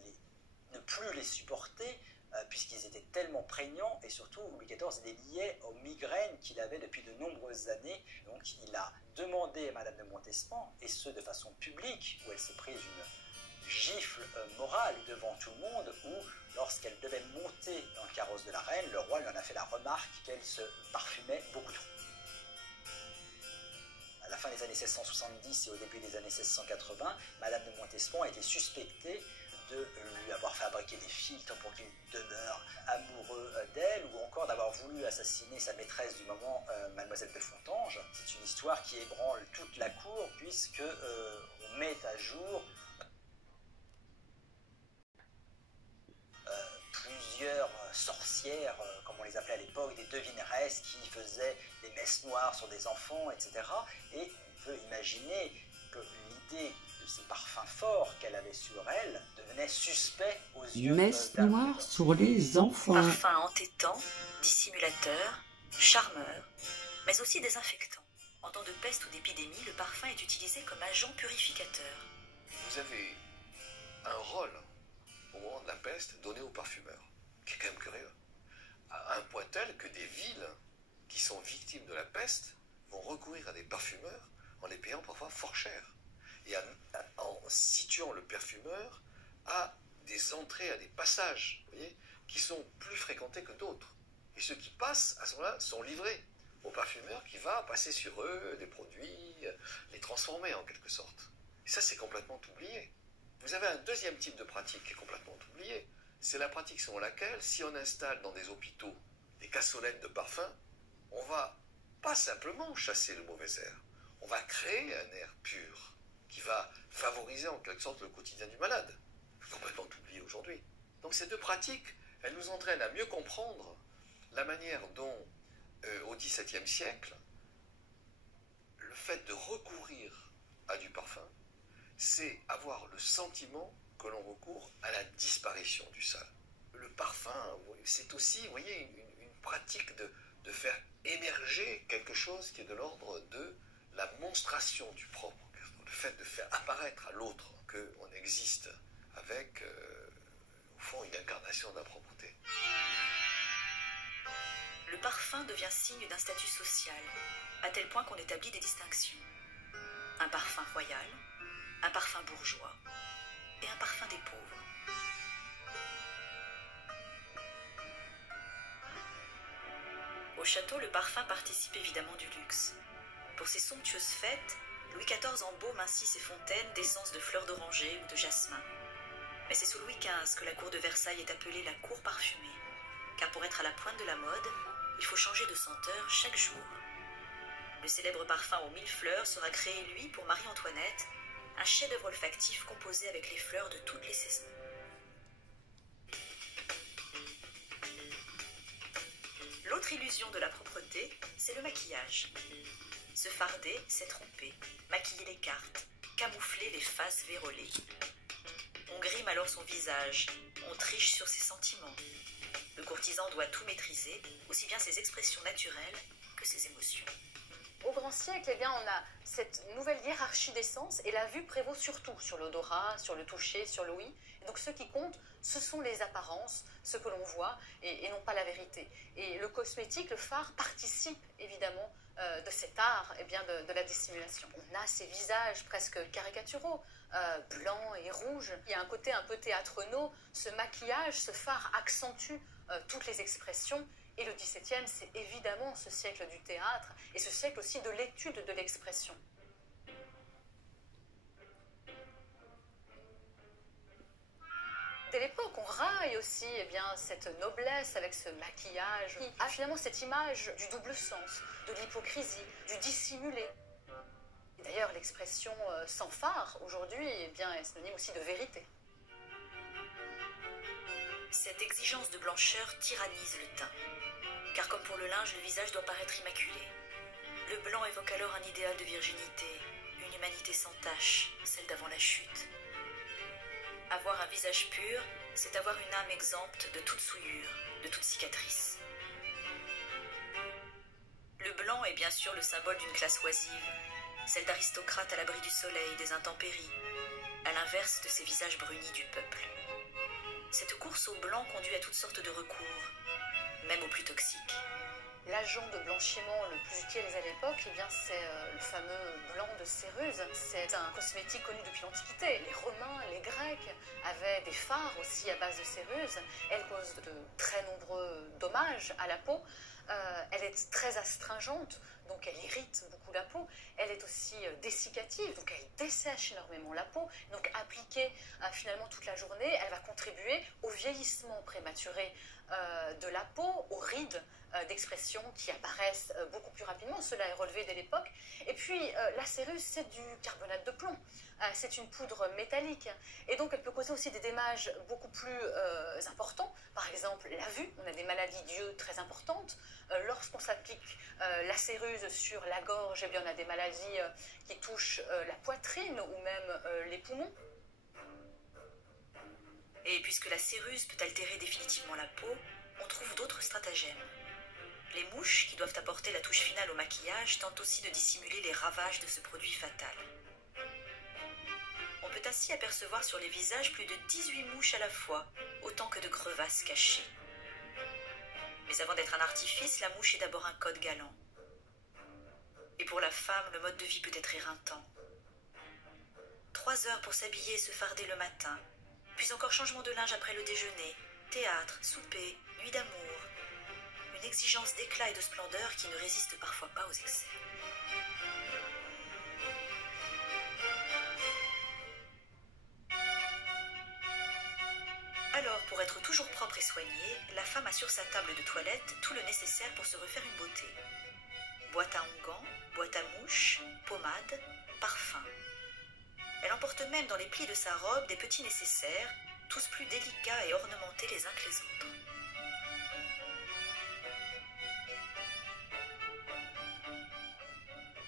ne plus les supporter, puisqu'ils étaient tellement prégnants, et surtout Louis XIV les liait aux migraines qu'il avait depuis de nombreuses années. Donc il a demandé à Madame de Montespan, et ce de façon publique, où elle s'est prise une gifle morale devant tout le monde, où lorsqu'elle devait monter dans le carrosse de la reine, le roi lui en a fait la remarque qu'elle se parfumait beaucoup trop. À la fin des années 1670 et au début des années 1680, Madame de Montespan a été suspectée de lui avoir fabriqué des filtres pour qu'il demeure amoureux d'elle, ou encore d'avoir voulu assassiner sa maîtresse du moment, Mademoiselle de Fontanges. C'est une histoire qui ébranle toute la cour, puisque on met à jour plusieurs sorcières, comme on les appelait à l'époque, des devineresses qui faisaient des messes noires sur des enfants, etc. Et on peut imaginer que l'idée de ces parfums forts qu'elle avait sur elle devenait suspect aux yeux Messes noires sur les enfants. Parfum entêtant, dissimulateur, charmeur, mais aussi désinfectant. En temps de peste ou d'épidémie, le parfum est utilisé comme agent purificateur. Vous avez un rôle au moment de la peste donné aux parfumeurs, qui est quand même curieux, à un point tel que des villes qui sont victimes de la peste vont recourir à des parfumeurs en les payant parfois fort cher, et en situant le parfumeur à des entrées, à des passages, vous voyez, qui sont plus fréquentés que d'autres. Et ceux qui passent, à ce moment-là, sont livrés au parfumeur qui va passer sur eux des produits, les transformer en quelque sorte. Et ça, c'est complètement oublié. Vous avez un deuxième type de pratique qui est complètement oublié. C'est la pratique selon laquelle, si on installe dans des hôpitaux des cassolettes de parfum, on va pas simplement chasser le mauvais air, on va créer un air pur qui va favoriser en quelque sorte le quotidien du malade. C'est complètement oublié aujourd'hui. Donc ces deux pratiques, elles nous entraînent à mieux comprendre la manière dont, au XVIIe siècle, le fait de recourir à du parfum, c'est avoir le sentiment que l'on recourt à la disparition du sale. Le parfum, c'est aussi, vous voyez, une pratique de faire émerger quelque chose qui est de l'ordre de la monstration du propre. Le fait de faire apparaître à l'autre qu'on existe avec, au fond, une incarnation de la propreté. Le parfum devient signe d'un statut social, à tel point qu'on établit des distinctions. Un parfum royal, un parfum bourgeois et un parfum des pauvres. Au château, le parfum participe évidemment du luxe. Pour ces somptueuses fêtes, Louis XIV embaume ainsi ses fontaines d'essence de fleurs d'oranger ou de jasmin. Mais c'est sous Louis XV que la cour de Versailles est appelée la cour parfumée, car pour être à la pointe de la mode, il faut changer de senteur chaque jour. Le célèbre parfum aux 1000 fleurs sera créé, lui, pour Marie-Antoinette, un chef-d'œuvre olfactif composé avec les fleurs de toutes les saisons. L'autre illusion de la propreté, c'est le maquillage. Se farder, c'est tromper, maquiller les cartes, camoufler les faces vérolées. On grime alors son visage, on triche sur ses sentiments. Le courtisan doit tout maîtriser, aussi bien ses expressions naturelles que ses émotions. Au grand siècle, eh bien, on a cette nouvelle hiérarchie des sens et la vue prévaut surtout sur l'odorat, sur le toucher, sur l'ouïe. Donc ce qui compte, ce sont les apparences, ce que l'on voit et non pas la vérité. Et le cosmétique, le fard, participe évidemment de cet art eh bien, de la dissimulation. On a ces visages presque caricaturaux, blancs et rouges. Il y a un côté un peu théâtrenaux. Ce maquillage, ce fard accentue toutes les expressions. Et le XVIIe, c'est évidemment ce siècle du théâtre et ce siècle aussi de l'étude de l'expression. Dès l'époque, on raille aussi eh bien, cette noblesse avec ce maquillage qui a finalement cette image du double sens, de l'hypocrisie, du dissimulé. Et d'ailleurs, l'expression sans fard, aujourd'hui, eh bien, est synonyme aussi de vérité. Cette exigence de blancheur tyrannise le teint. Car comme pour le linge, le visage doit paraître immaculé. Le blanc évoque alors un idéal de virginité, une humanité sans tache, celle d'avant la chute. Avoir un visage pur, c'est avoir une âme exempte de toute souillure, de toute cicatrice. Le blanc est bien sûr le symbole d'une classe oisive, celle d'aristocrates à l'abri du soleil, des intempéries, à l'inverse de ces visages brunis du peuple. Cette course au blanc conduit à toutes sortes de recours, même aux plus toxiques. L'agent de blanchiment le plus utilisé à l'époque, eh bien, c'est le fameux blanc de Céruse. C'est un cosmétique connu depuis l'Antiquité. Les Romains, les Grecs avaient des fards aussi à base de Céruse. Elle cause de très nombreux dommages à la peau. Elle est très astringente, donc elle irrite beaucoup la peau. Elle est aussi dessiccative, donc elle dessèche énormément la peau. Donc appliquée finalement toute la journée, elle va contribuer au vieillissement prématuré de la peau, aux rides d'expression qui apparaissent beaucoup plus rapidement. Cela est relevé dès l'époque. Et puis la céruse, c'est du carbonate de plomb. C'est une poudre métallique. Et donc elle peut causer aussi des dommages beaucoup plus importants. Par exemple, la vue. On a des maladies d'yeux très importantes. Lorsqu'on s'applique la céruse sur la gorge, eh bien, on a des maladies qui touchent la poitrine ou même les poumons. Et puisque la céruse peut altérer définitivement la peau, on trouve d'autres stratagèmes. Les mouches, qui doivent apporter la touche finale au maquillage, tentent aussi de dissimuler les ravages de ce produit fatal. On peut ainsi apercevoir sur les visages plus de 18 mouches à la fois, autant que de crevasses cachées. Mais avant d'être un artifice, la mouche est d'abord un code galant. Et pour la femme, le mode de vie peut être éreintant. 3 heures pour s'habiller et se farder le matin, puis encore changement de linge après le déjeuner, théâtre, souper, nuit d'amour. Une exigence d'éclat et de splendeur qui ne résiste parfois pas aux excès. Alors, pour être toujours propre et soignée, la femme a sur sa table de toilette tout le nécessaire pour se refaire une beauté. Boîte à onguents, boîte à mouches, pommade, parfum. Elle emporte même dans les plis de sa robe des petits nécessaires, tous plus délicats et ornementés les uns que les autres.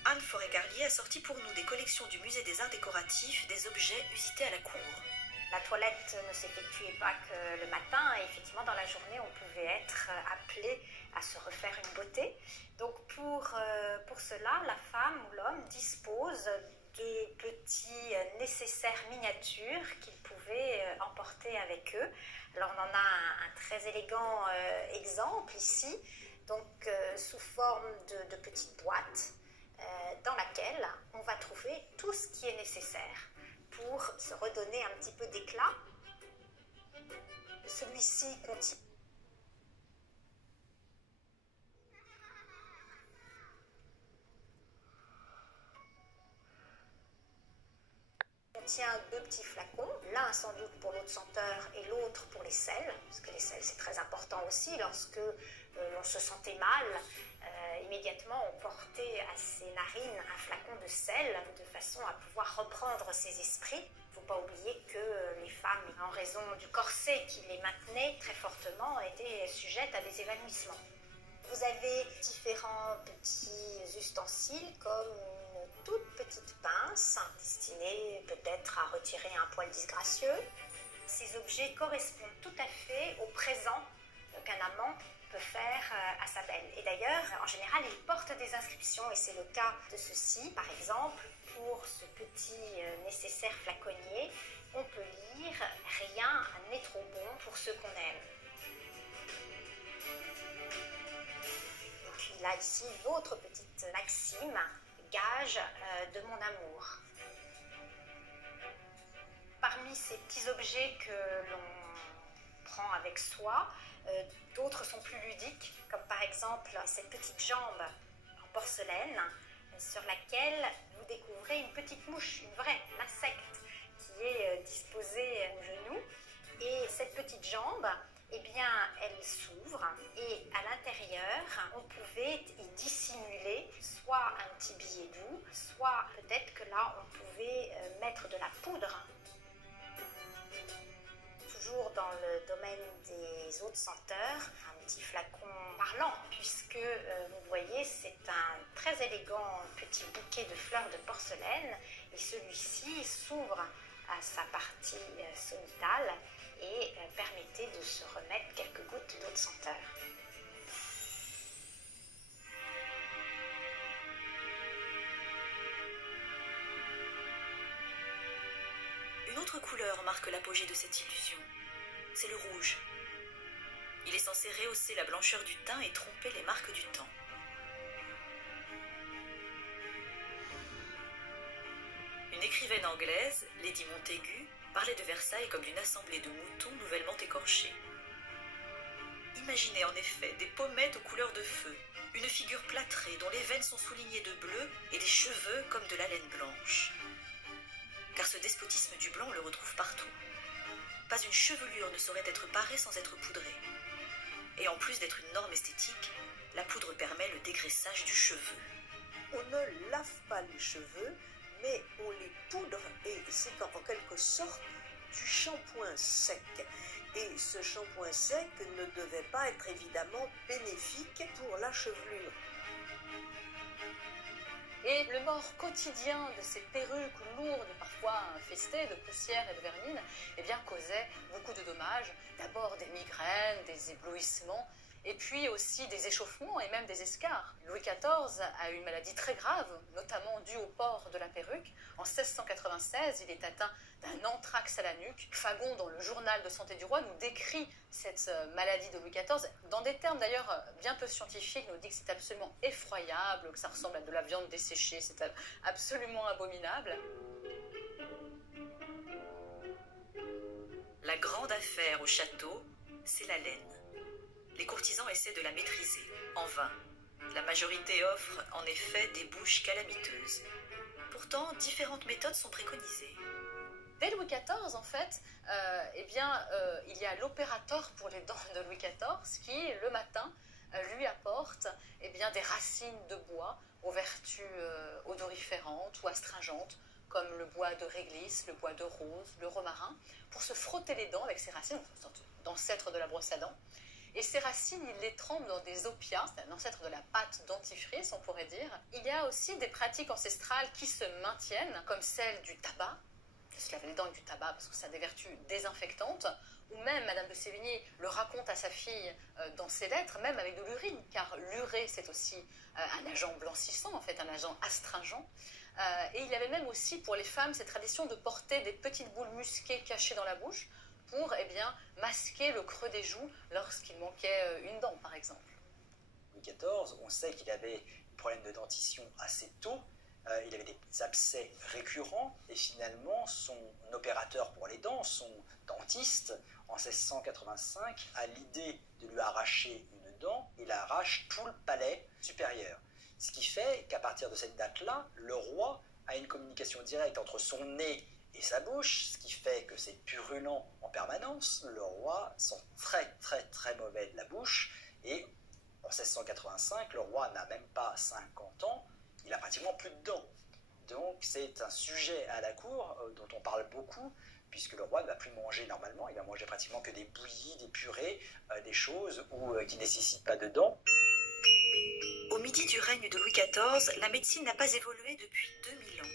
Anne Forêt-Garlier a sorti pour nous des collections du Musée des Arts Décoratifs des objets usités à la cour. La toilette ne s'effectuait pas que le matin et effectivement dans la journée on pouvait être appelé à se refaire une beauté. Donc pour cela, la femme ou l'homme dispose de petits nécessaires miniatures qu'ils pouvaient emporter avec eux. Alors on en a un très élégant exemple ici, donc sous forme de petites boîtes dans laquelle on va trouver tout ce qui est nécessaire pour se redonner un petit peu d'éclat. Celui-ci contient 2 petits flacons, l'un sans doute pour l'eau de senteur et l'autre pour les sels, parce que les sels c'est très important aussi lorsque l'on se sentait mal. Il immédiatement, on portait à ses narines un flacon de sel de façon à pouvoir reprendre ses esprits. Il ne faut pas oublier que les femmes, en raison du corset qui les maintenait très fortement, étaient sujettes à des évanouissements. Vous avez différents petits ustensiles comme une toute petite pince destinée peut-être à retirer un poil disgracieux. Ces objets correspondent tout à fait au présent qu'un amant peut faire à sa belle. Et d'ailleurs, en général, ils portent des inscriptions et c'est le cas de ceci. Par exemple, pour ce petit nécessaire flaconnier, on peut lire « Rien n'est trop bon pour ceux qu'on aime ». Et puis là, ici, une autre petite maxime, gage de mon amour. Parmi ces petits objets que l'on prend avec soi, d'autres sont plus ludiques, comme par exemple cette petite jambe en porcelaine sur laquelle vous découvrez une petite mouche, une vraie, l'insecte, qui est disposée au genou. Et cette petite jambe, eh bien, elle s'ouvre et à l'intérieur, on pouvait y dissimuler soit un petit billet doux, soit peut-être que là, on pouvait mettre de la poudre. Toujours dans le domaine des eaux de senteur, un petit flacon parlant, puisque vous voyez, c'est un très élégant petit bouquet de fleurs de porcelaine, et celui-ci s'ouvre à sa partie sommitale et permettait de se remettre quelques gouttes d'eau de senteur. Une autre couleur marque l'apogée de cette illusion. C'est le rouge. Il est censé rehausser la blancheur du teint et tromper les marques du temps. Une écrivaine anglaise, Lady Montaigu, parlait de Versailles comme d'une assemblée de moutons nouvellement écorchés. Imaginez en effet des pommettes aux couleurs de feu, une figure plâtrée dont les veines sont soulignées de bleu et des cheveux comme de la laine blanche. Car ce despotisme du blanc, on le retrouve partout. Pas une chevelure ne saurait être parée sans être poudrée. Et en plus d'être une norme esthétique, la poudre permet le dégraissage du cheveu. On ne lave pas les cheveux, mais on les poudre et c'est en quelque sorte du shampoing sec. Et ce shampoing sec ne devait pas être évidemment bénéfique pour la chevelure. Et le mort quotidien de ces perruques lourdes, parfois infestées de poussière et de vermine, eh bien, causait beaucoup de dommages. D'abord des migraines, des éblouissements, et puis aussi des échauffements et même des escarres. Louis XIV a eu une maladie très grave, notamment due au port de la perruque. En 1696, il est atteint d'un anthrax à la nuque. Fagon, dans le journal de santé du roi, nous décrit cette maladie de Louis XIV, dans des termes d'ailleurs bien peu scientifiques, nous dit que c'est absolument effroyable, que ça ressemble à de la viande desséchée, c'est absolument abominable. La grande affaire au château, c'est la laine. Les courtisans essaient de la maîtriser, en vain. La majorité offre en effet des bouches calamiteuses. Pourtant, différentes méthodes sont préconisées. Dès Louis XIV, en fait, il y a l'opérateur pour les dents de Louis XIV qui, le matin, lui apporte des racines de bois aux vertus odoriférantes ou astringentes, comme le bois de réglisse, le bois de rose, le romarin, pour se frotter les dents avec ces racines, une sorte d'ancêtre de la brosse à dents. Et ces racines, il les trempe dans des opiats, c'est un ancêtre de la pâte dentifrice, on pourrait dire. Il y a aussi des pratiques ancestrales qui se maintiennent, comme celle du tabac, de se laver les dents avec du tabac parce que ça a des vertus désinfectantes, ou même Madame de Sévigné le raconte à sa fille dans ses lettres, même avec de l'urine, car l'urée c'est aussi un agent blanchissant, en fait, un agent astringent. Et il y avait même aussi pour les femmes cette tradition de porter des petites boules musquées cachées dans la bouche pour masquer le creux des joues lorsqu'il manquait une dent, par exemple. Louis XIV, on sait qu'il avait des problèmes de dentition assez tôt. Il avait des abcès récurrents et finalement son opérateur pour les dents, son dentiste, en 1685, a l'idée de lui arracher une dent. Il arrache tout le palais supérieur. Ce qui fait qu'à partir de cette date-là, le roi a une communication directe entre son nez et sa bouche, ce qui fait que c'est purulent en permanence. Le roi sent très très très mauvais de la bouche et En 1685, le roi n'a même pas 50 ans, il a pratiquement plus de dents. Donc c'est un sujet à la cour dont on parle beaucoup, puisque le roi ne va plus manger normalement, il va manger pratiquement que des bouillies, des purées, des choses qui ne nécessitent pas de dents. Au midi du règne de Louis XIV, la médecine n'a pas évolué depuis 2000 ans.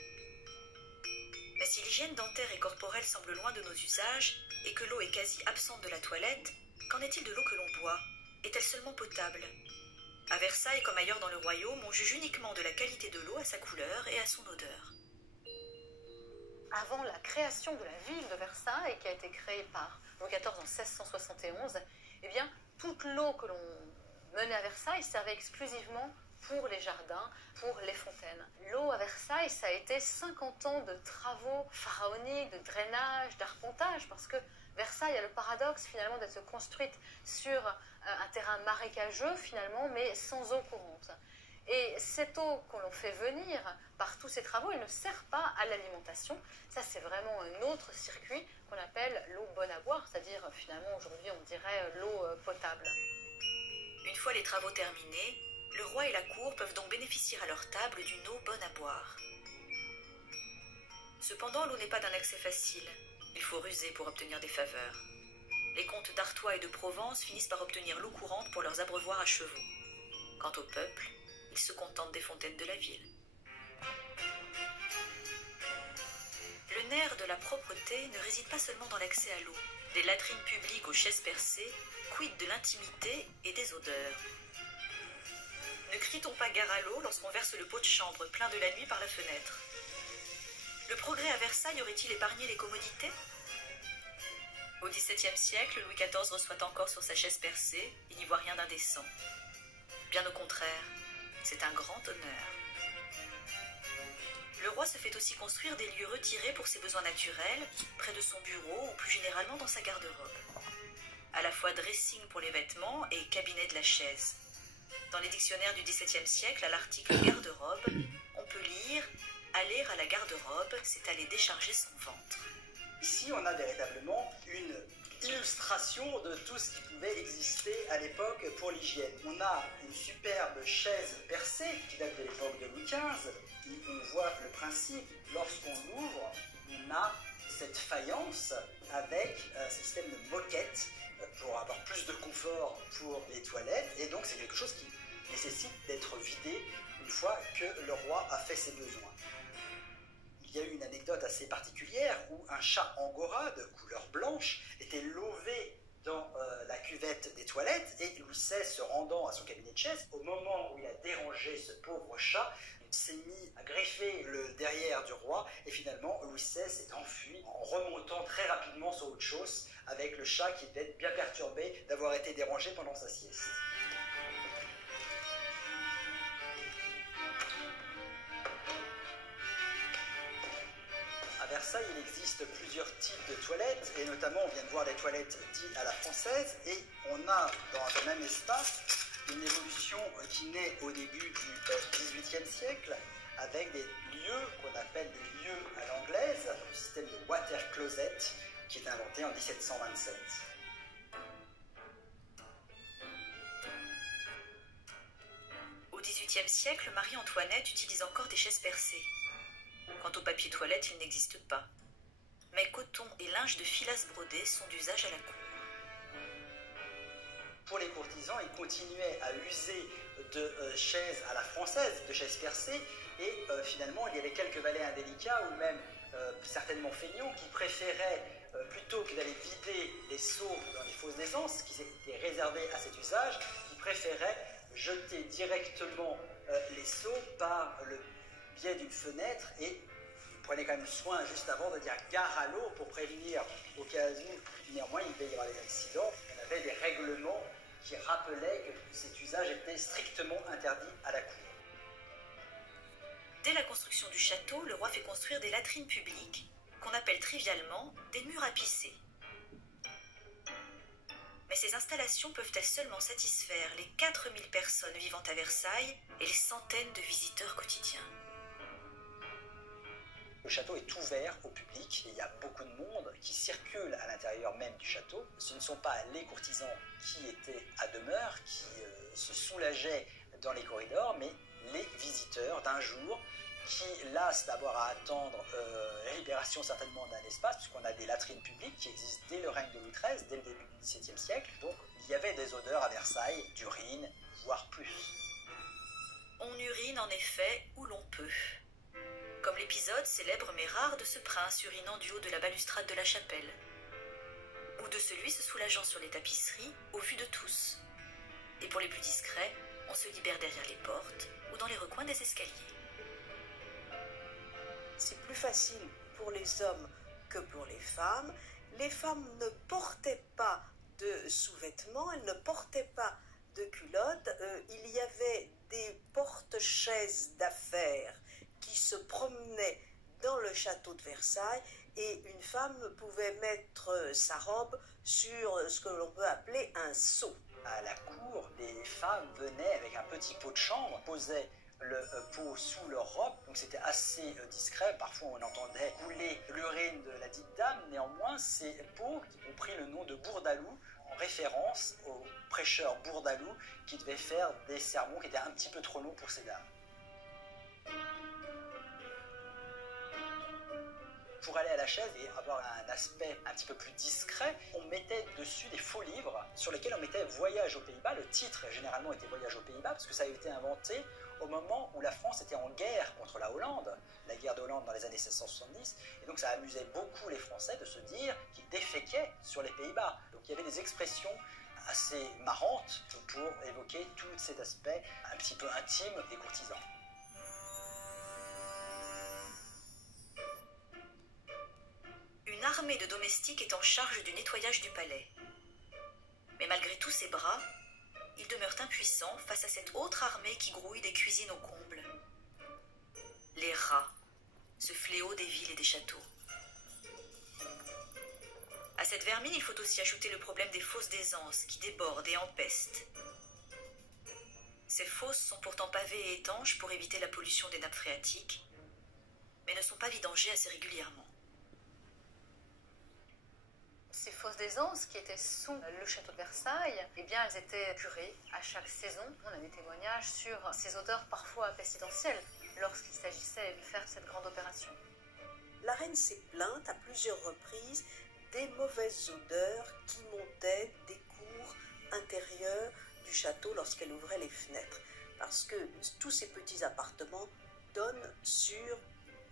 Mais si l'hygiène dentaire et corporelle semble loin de nos usages, et que l'eau est quasi absente de la toilette, qu'en est-il de l'eau que l'on boit? Est-elle seulement potable? À Versailles comme ailleurs dans le royaume, on juge uniquement de la qualité de l'eau à sa couleur et à son odeur. Avant la création de la ville de Versailles, qui a été créée par Louis XIV en 1671, eh bien, toute l'eau que l'on menait à Versailles servait exclusivement pour les jardins, pour les fontaines. L'eau à Versailles, ça a été 50 ans de travaux pharaoniques, de drainage, d'arpentage, parce que Versailles a le paradoxe finalement d'être construite sur un terrain marécageux finalement, mais sans eau courante. Et cette eau qu'on l'on fait venir par tous ces travaux, elle ne sert pas à l'alimentation. Ça, c'est vraiment un autre circuit qu'on appelle l'eau bonne à boire, c'est-à-dire finalement aujourd'hui on dirait l'eau potable. Une fois les travaux terminés, le roi et la cour peuvent donc bénéficier à leur table d'une eau bonne à boire. Cependant, l'eau n'est pas d'un accès facile. Il faut ruser pour obtenir des faveurs. Les comtes d'Artois et de Provence finissent par obtenir l'eau courante pour leurs abreuvoirs à chevaux. Quant au peuple, il se contente des fontaines de la ville. Le nerf de la propreté ne réside pas seulement dans l'accès à l'eau. Des latrines publiques aux chaises percées, quid de l'intimité et des odeurs. Ne crie-t-on pas gare à l'eau lorsqu'on verse le pot de chambre plein de la nuit par la fenêtre? Le progrès à Versailles aurait-il épargné les commodités? Au XVIIe siècle, Louis XIV reçoit encore sur sa chaise percée, il n'y voit rien d'indécent. Bien au contraire, c'est un grand honneur. Le roi se fait aussi construire des lieux retirés pour ses besoins naturels, près de son bureau ou plus généralement dans sa garde-robe. À la fois dressing pour les vêtements et cabinet de la chaise. Dans les dictionnaires du XVIIe siècle, à l'article garde-robe, on peut lire « aller à la garde-robe, c'est aller décharger son ventre ». Ici, on a véritablement une illustration de tout ce qui pouvait exister à l'époque pour l'hygiène. On a une superbe chaise percée qui date de l'époque de Louis XV. On voit le principe, lorsqu'on l'ouvre, on a cette faïence avec un système de moquette pour avoir plus de confort pour les toilettes. Et donc, c'est quelque chose qui nécessite d'être vidé une fois que le roi a fait ses besoins. Il y a eu une anecdote assez particulière où un chat angora de couleur blanche était lové dans la cuvette des toilettes et Louis XVI, se rendant à son cabinet de chaise, au moment où il a dérangé ce pauvre chat, s'est mis à greffer le derrière du roi et finalement Louis XVI s'est enfui en remontant très rapidement sur autre chose avec le chat qui était bien perturbé d'avoir été dérangé pendant sa sieste. À Versailles, il existe plusieurs types de toilettes, et notamment on vient de voir des toilettes dites à la française, et on a dans le même espace une évolution qui naît au début du XVIIIe siècle, avec des lieux qu'on appelle des lieux à l'anglaise, le système de water closet, qui est inventé en 1727. Au XVIIIe siècle, Marie-Antoinette utilise encore des chaises percées. Quant au papier toilette, il n'existe pas. Mais coton et linge de filasse brodé sont d'usage à la cour. Pour les courtisans, ils continuaient à user de chaises à la française, de chaises percées, et finalement, il y avait quelques valets indélicats, ou même certainement feignants, qui préféraient, plutôt que d'aller vider les seaux dans les fosses d'aisance, qui étaient réservés à cet usage, ils préféraient jeter directement les seaux par le biais d'une fenêtre, et ils prenaient quand même soin juste avant de dire gare à l'eau pour prévenir au cas où néanmoins il devait y avoir des accidents. On avait des règlements qui rappelaient que cet usage était strictement interdit à la cour. Dès la construction du château, le roi fait construire des latrines publiques qu'on appelle trivialement des murs à pisser. Mais ces installations peuvent-elles seulement satisfaire les 4000 personnes vivant à Versailles et les centaines de visiteurs quotidiens? Le château est ouvert au public et il y a beaucoup de monde qui circule à l'intérieur même du château. Ce ne sont pas les courtisans qui étaient à demeure, qui se soulageaient dans les corridors, mais les visiteurs d'un jour qui lassent d'avoir à attendre la libération certainement d'un espace, puisqu'on a des latrines publiques qui existent dès le règne de Louis XIII, dès le début du XVIIe siècle. Donc il y avait des odeurs à Versailles, d'urine, voire plus. On urine en effet où l'on peut. Comme l'épisode célèbre mais rare de ce prince urinant du haut de la balustrade de la chapelle, ou de celui se soulageant sur les tapisseries au vu de tous. Et pour les plus discrets, on se libère derrière les portes ou dans les recoins des escaliers. C'est plus facile pour les hommes que pour les femmes. Les femmes ne portaient pas de sous-vêtements, elles ne portaient pas de culottes. Il y avait des porte-chaises d'affaires qui se promenaient dans le château de Versailles et une femme pouvait mettre sa robe sur ce que l'on peut appeler un seau. À la cour, les femmes venaient avec un petit pot de chambre, posaient le pot sous leur robe, donc c'était assez discret. Parfois on entendait couler l'urine de la dite dame. Néanmoins, ces pots ont pris le nom de Bourdaloue en référence au prêcheur Bourdaloue qui devait faire des sermons qui étaient un petit peu trop longs pour ces dames. Pour aller à la chaise et avoir un aspect un petit peu plus discret, on mettait dessus des faux livres sur lesquels on mettait Voyage aux Pays-Bas. Le titre généralement était Voyage aux Pays-Bas parce que ça avait été inventé au moment où la France était en guerre contre la Hollande, la guerre de Hollande dans les années 1770, et donc ça amusait beaucoup les Français de se dire qu'ils déféquaient sur les Pays-Bas. Donc il y avait des expressions assez marrantes pour évoquer tout cet aspect un petit peu intime des courtisans. Une armée de domestiques est en charge du nettoyage du palais. Mais malgré tous ces bras, ils demeurent impuissants face à cette autre armée qui grouille des cuisines au comble. Les rats, ce fléau des villes et des châteaux. À cette vermine, il faut aussi ajouter le problème des fosses d'aisance qui débordent et empestent. Ces fosses sont pourtant pavées et étanches pour éviter la pollution des nappes phréatiques, mais ne sont pas vidangées assez régulièrement. Ces fosses d'aisance qui étaient sous le château de Versailles, eh bien, elles étaient curées à chaque saison. On a des témoignages sur ces odeurs parfois pestilentielles lorsqu'il s'agissait de faire cette grande opération. La reine s'est plainte à plusieurs reprises des mauvaises odeurs qui montaient des cours intérieures du château lorsqu'elle ouvrait les fenêtres, parce que tous ces petits appartements donnent sur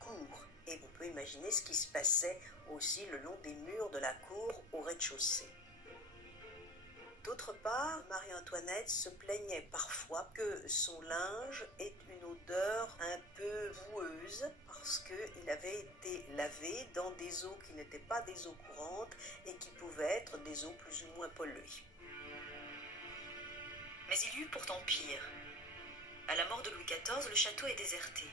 cour. Et on peut imaginer ce qui se passait aussi le long des murs de la cour au rez-de-chaussée. D'autre part, Marie-Antoinette se plaignait parfois que son linge ait une odeur un peu boueuse parce qu'il avait été lavé dans des eaux qui n'étaient pas des eaux courantes et qui pouvaient être des eaux plus ou moins polluées. Mais il y eut pourtant pire. À la mort de Louis XIV, le château est déserté.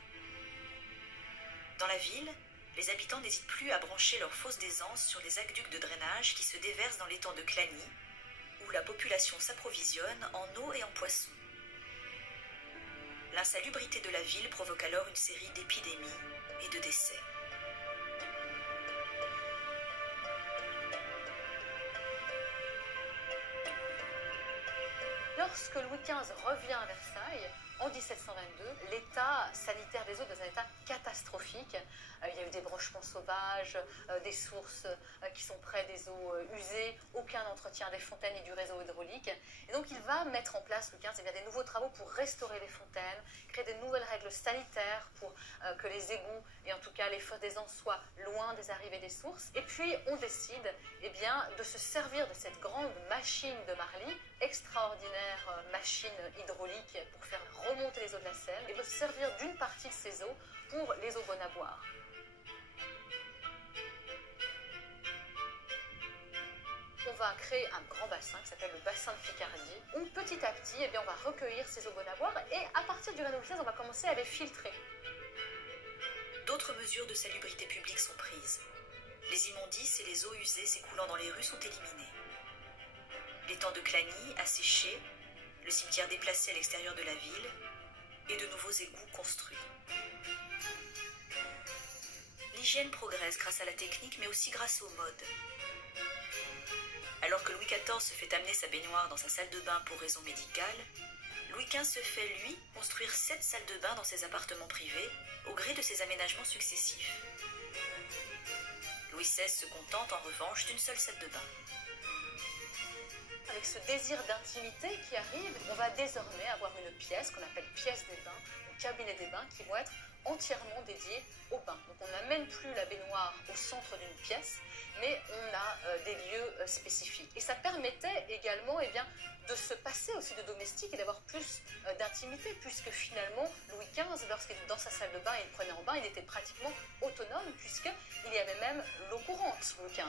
Dans la ville, les habitants n'hésitent plus à brancher leurs fosses d'aisance sur les aqueducs de drainage qui se déversent dans l'étang de Clagny, où la population s'approvisionne en eau et en poissons. L'insalubrité de la ville provoque alors une série d'épidémies et de décès. Lorsque Louis XV revient à Versailles, en 1722, l'état sanitaire des eaux est dans un état catastrophique. Il y a eu des branchements sauvages, des sources qui sont près des eaux usées, aucun entretien des fontaines et du réseau hydraulique. Et donc il va mettre en place, Louis XV, des nouveaux travaux pour restaurer les fontaines, créer des nouvelles règles sanitaires pour que les égouts et en tout cas les fosses d'aisance soient loin des arrivées des sources. Et puis on décide de se servir de cette grande machine de Marly, extraordinaire machine hydraulique pour faire remonter les eaux de la Seine, et de se servir d'une partie de ces eaux pour les eaux bonnes à boire. On va créer un grand bassin qui s'appelle le bassin de Picardie, où petit à petit, on va recueillir ces eaux bonnes à boire, et à partir du Louis XV, on va commencer à les filtrer. D'autres mesures de salubrité publique sont prises. Les immondices et les eaux usées s'écoulant dans les rues sont éliminées. L'étang de Clagny asséché, le cimetière déplacé à l'extérieur de la ville et de nouveaux égouts construits. l'hygiène progresse grâce à la technique, mais aussi grâce aux modes. Alors que Louis XIV se fait amener sa baignoire dans sa salle de bain pour raison médicale, Louis XV se fait, lui, construire 7 salles de bain dans ses appartements privés, au gré de ses aménagements successifs. Louis XVI se contente en revanche d'une seule salle de bain. Avec ce désir d'intimité qui arrive, on va désormais avoir une pièce qu'on appelle pièce des bains, ou cabinet des bains, qui vont être entièrement dédiés au bain. Donc on n'amène plus la baignoire au centre d'une pièce, mais on a des lieux spécifiques. Et ça permettait également de se passer aussi de domestique et d'avoir plus d'intimité, puisque finalement, Louis XV, lorsqu'il était dans sa salle de bain et il prenait en bain, il était pratiquement autonome, puisqu'il y avait même l'eau courante, Louis XV.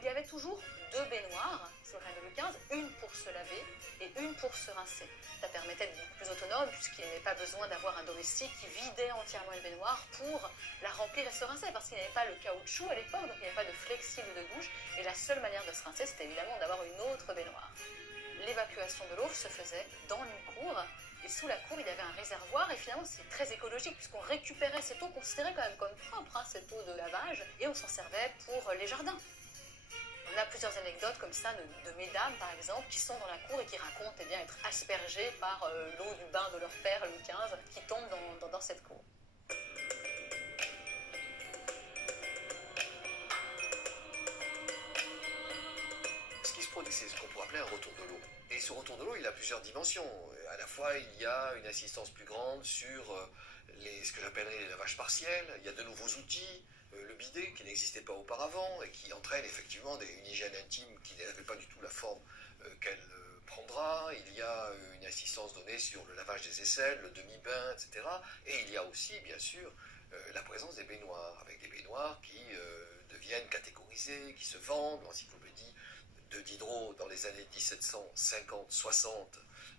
Il y avait toujours 2 baignoires sur le règne de Louis XV, une pour se laver et une pour se rincer. Ça permettait d'être beaucoup plus autonome puisqu'il n'y avait pas besoin d'avoir un domestique qui vidait entièrement une baignoire pour la remplir et se rincer, parce qu'il n'y avait pas le caoutchouc à l'époque, donc il n'y avait pas de flexible de douche, et la seule manière de se rincer, c'était évidemment d'avoir une autre baignoire. L'évacuation de l'eau se faisait dans une cour, et sous la cour, il y avait un réservoir, et finalement, c'est très écologique, puisqu'on récupérait cette eau, considérée quand même comme propre, cette eau de lavage, et on s'en servait pour les jardins. On a plusieurs anecdotes comme ça de mesdames, par exemple, qui sont dans la cour et qui racontent être aspergées par l'eau du bain de leur père, Louis XV, qui tombe dans cette cour. Ce qui se produit, c'est ce qu'on pourrait appeler un retour de l'eau. Et ce retour de l'eau, il a plusieurs dimensions. À la fois, il y a une assistance plus grande sur ce que j'appellerais les lavages partiels. Il y a de nouveaux outils. Le bidet qui n'existait pas auparavant et qui entraîne effectivement une hygiène intime qui n'avait pas du tout la forme qu'elle prendra. Il y a une assistance donnée sur le lavage des aisselles, le demi-bain, etc. Et il y a aussi, bien sûr, la présence des baignoires, avec des baignoires qui deviennent catégorisées, qui se vendent. L'encyclopédie de Diderot dans les années 1750-60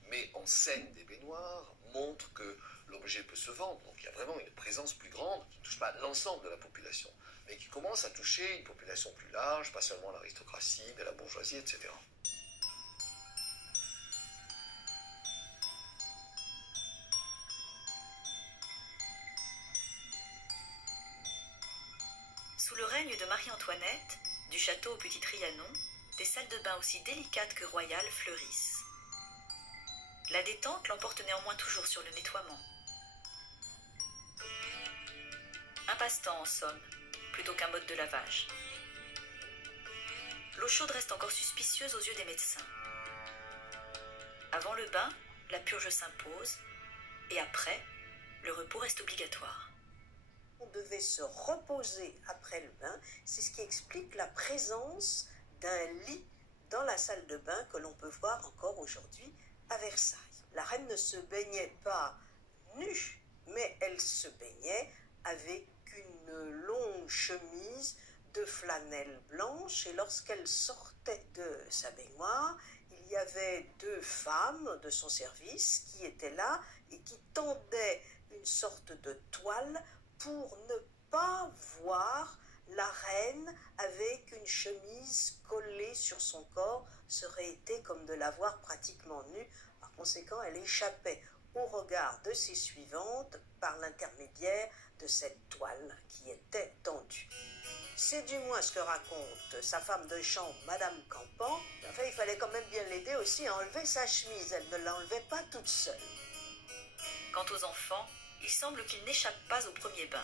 met en scène des baignoires, montre que l'objet peut se vendre, donc il y a vraiment une présence plus grande qui ne touche pas l'ensemble de la population, mais qui commence à toucher une population plus large, pas seulement l'aristocratie, mais la bourgeoisie, etc. Sous le règne de Marie-Antoinette, du château au Petit Trianon, des salles de bain aussi délicates que royales fleurissent. La détente l'emporte néanmoins toujours sur le nettoiement. Un passe-temps en somme, plutôt qu'un mode de lavage. L'eau chaude reste encore suspicieuse aux yeux des médecins. Avant le bain, la purge s'impose, et après, le repos reste obligatoire. On devait se reposer après le bain, c'est ce qui explique la présence d'un lit dans la salle de bain que l'on peut voir encore aujourd'hui à Versailles. La reine ne se baignait pas nue, mais elle se baignait avec une longue chemise de flanelle blanche, et lorsqu'elle sortait de sa baignoire, il y avait 2 femmes de son service qui étaient là et qui tendaient une sorte de toile pour ne pas voir la reine avec une chemise collée sur son corps. Ça aurait été comme de la voir pratiquement nue. Par conséquent, elle échappait au regard de ses suivantes par l'intermédiaire de cette toile qui était tendue. C'est du moins ce que raconte sa femme de chambre, Madame Campan. Enfin, il fallait quand même bien l'aider aussi à enlever sa chemise. Elle ne l'enlevait pas toute seule. Quant aux enfants, il semble qu'ils n'échappent pas au premier bain.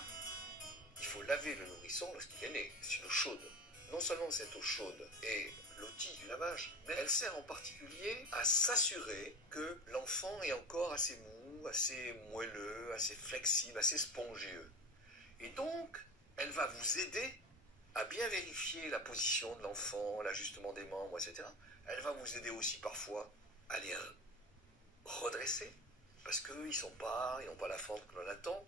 Il faut laver le nourrisson lorsqu'il est né. C'est une eau chaude. Non seulement cette eau chaude est l'outil du lavage, mais elle sert en particulier à s'assurer que l'enfant est encore assez mou, assez moelleux, assez flexible, assez spongieux. Et donc, elle va vous aider à bien vérifier la position de l'enfant, l'ajustement des membres, etc. Elle va vous aider aussi parfois à les redresser, parce qu'ils n'ont pas la forme que l'on attend.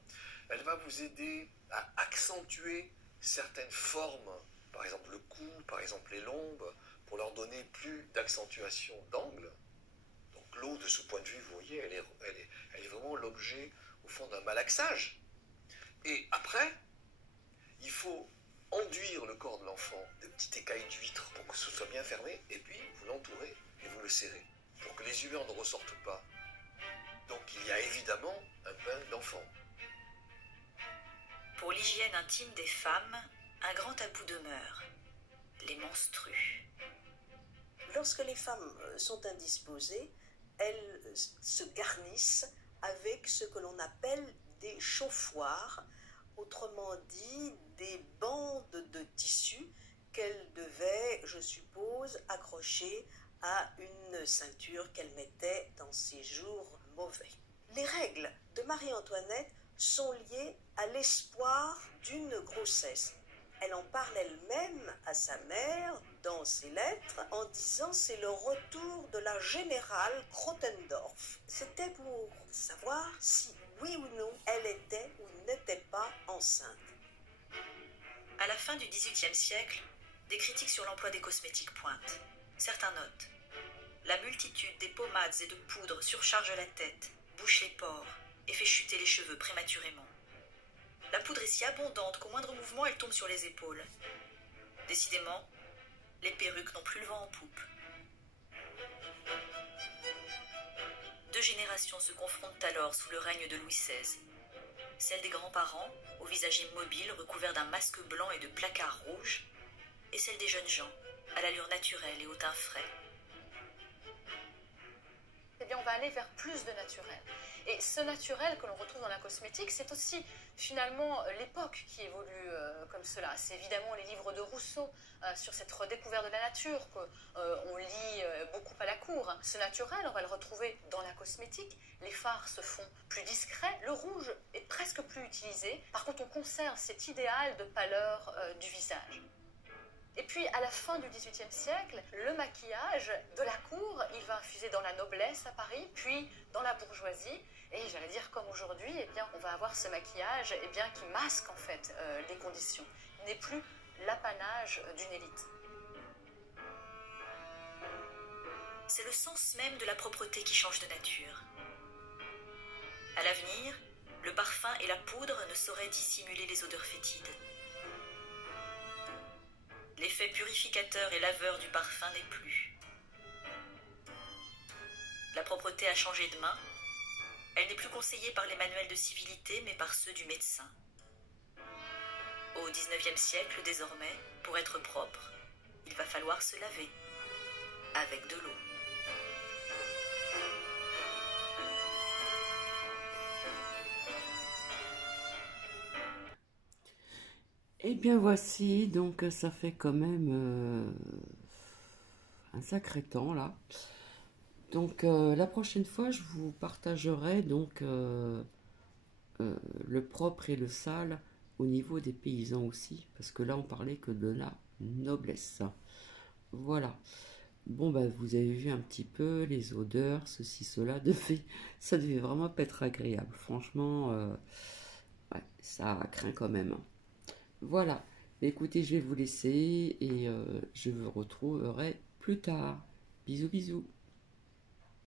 Elle va vous aider à accentuer certaines formes, par exemple le cou, par exemple les lombes, pour leur donner plus d'accentuation d'angle. Donc l'eau, de ce point de vue, vous voyez, elle est vraiment l'objet, au fond, d'un malaxage. Et après, il faut enduire le corps de l'enfant de petites écailles d'huître pour que ce soit bien fermé, et puis vous l'entourez et vous le serrez, pour que les humeurs ne ressortent pas. Donc il y a évidemment un bain d'enfant. Pour l'hygiène intime des femmes, un grand tabou demeure, les menstrues. Lorsque les femmes sont indisposées, elles se garnissent avec ce que l'on appelle des chauffoirs, autrement dit des bandes de tissu qu'elles devaient, je suppose, accrocher à une ceinture qu'elle mettait dans ses jours mauvais. Les règles de Marie-Antoinette sont liées à l'espoir d'une grossesse. Elle en parle elle-même à sa mère dans ses lettres en disant c'est le retour de la générale Krotendorf. C'était pour savoir si oui ou non elle était ou n'était pas enceinte. À la fin du XVIIIe siècle, des critiques sur l'emploi des cosmétiques pointent. Certains notent: la multitude des pommades et de poudres surcharge la tête, bouche les pores et fait chuter les cheveux prématurément. La poudre est si abondante qu'au moindre mouvement, elle tombe sur les épaules. Décidément, les perruques n'ont plus le vent en poupe. Deux générations se confrontent alors sous le règne de Louis XVI. Celle des grands-parents, au visage immobile recouvert d'un masque blanc et de placards rouges, et celle des jeunes gens, à l'allure naturelle et au teint frais. Eh bien, on va aller vers plus de naturel. Et ce naturel que l'on retrouve dans la cosmétique, c'est aussi finalement l'époque qui évolue comme cela. C'est évidemment les livres de Rousseau sur cette redécouverte de la nature qu'on lit beaucoup à la cour. Ce naturel, on va le retrouver dans la cosmétique. Les fards se font plus discrets. Le rouge est presque plus utilisé. Par contre, on conserve cet idéal de pâleur du visage. Et puis, à la fin du XVIIIe siècle, le maquillage de la cour, il va infuser dans la noblesse à Paris, puis dans la bourgeoisie. Et j'allais dire, comme aujourd'hui, eh bien, on va avoir ce maquillage eh bien, qui masque en fait les conditions. Il n'est plus l'apanage d'une élite. C'est le sens même de la propreté qui change de nature. À l'avenir, le parfum et la poudre ne sauraient dissimuler les odeurs fétides. L'effet purificateur et laveur du parfum n'est plus. La propreté a changé de main. Elle n'est plus conseillée par les manuels de civilité, mais par ceux du médecin. Au XIXe siècle, désormais, pour être propre, il va falloir se laver avec de l'eau. Eh bien voici, donc ça fait quand même un sacré temps là. Donc la prochaine fois je vous partagerai donc le propre et le sale au niveau des paysans aussi, parce que là on parlait que de la noblesse. Voilà. Bon bah vous avez vu un petit peu les odeurs, ceci, cela, ça devait vraiment pas être agréable. Franchement, ouais, ça craint quand même. Voilà, écoutez, je vais vous laisser et je vous retrouverai plus tard. Bisous, bisous.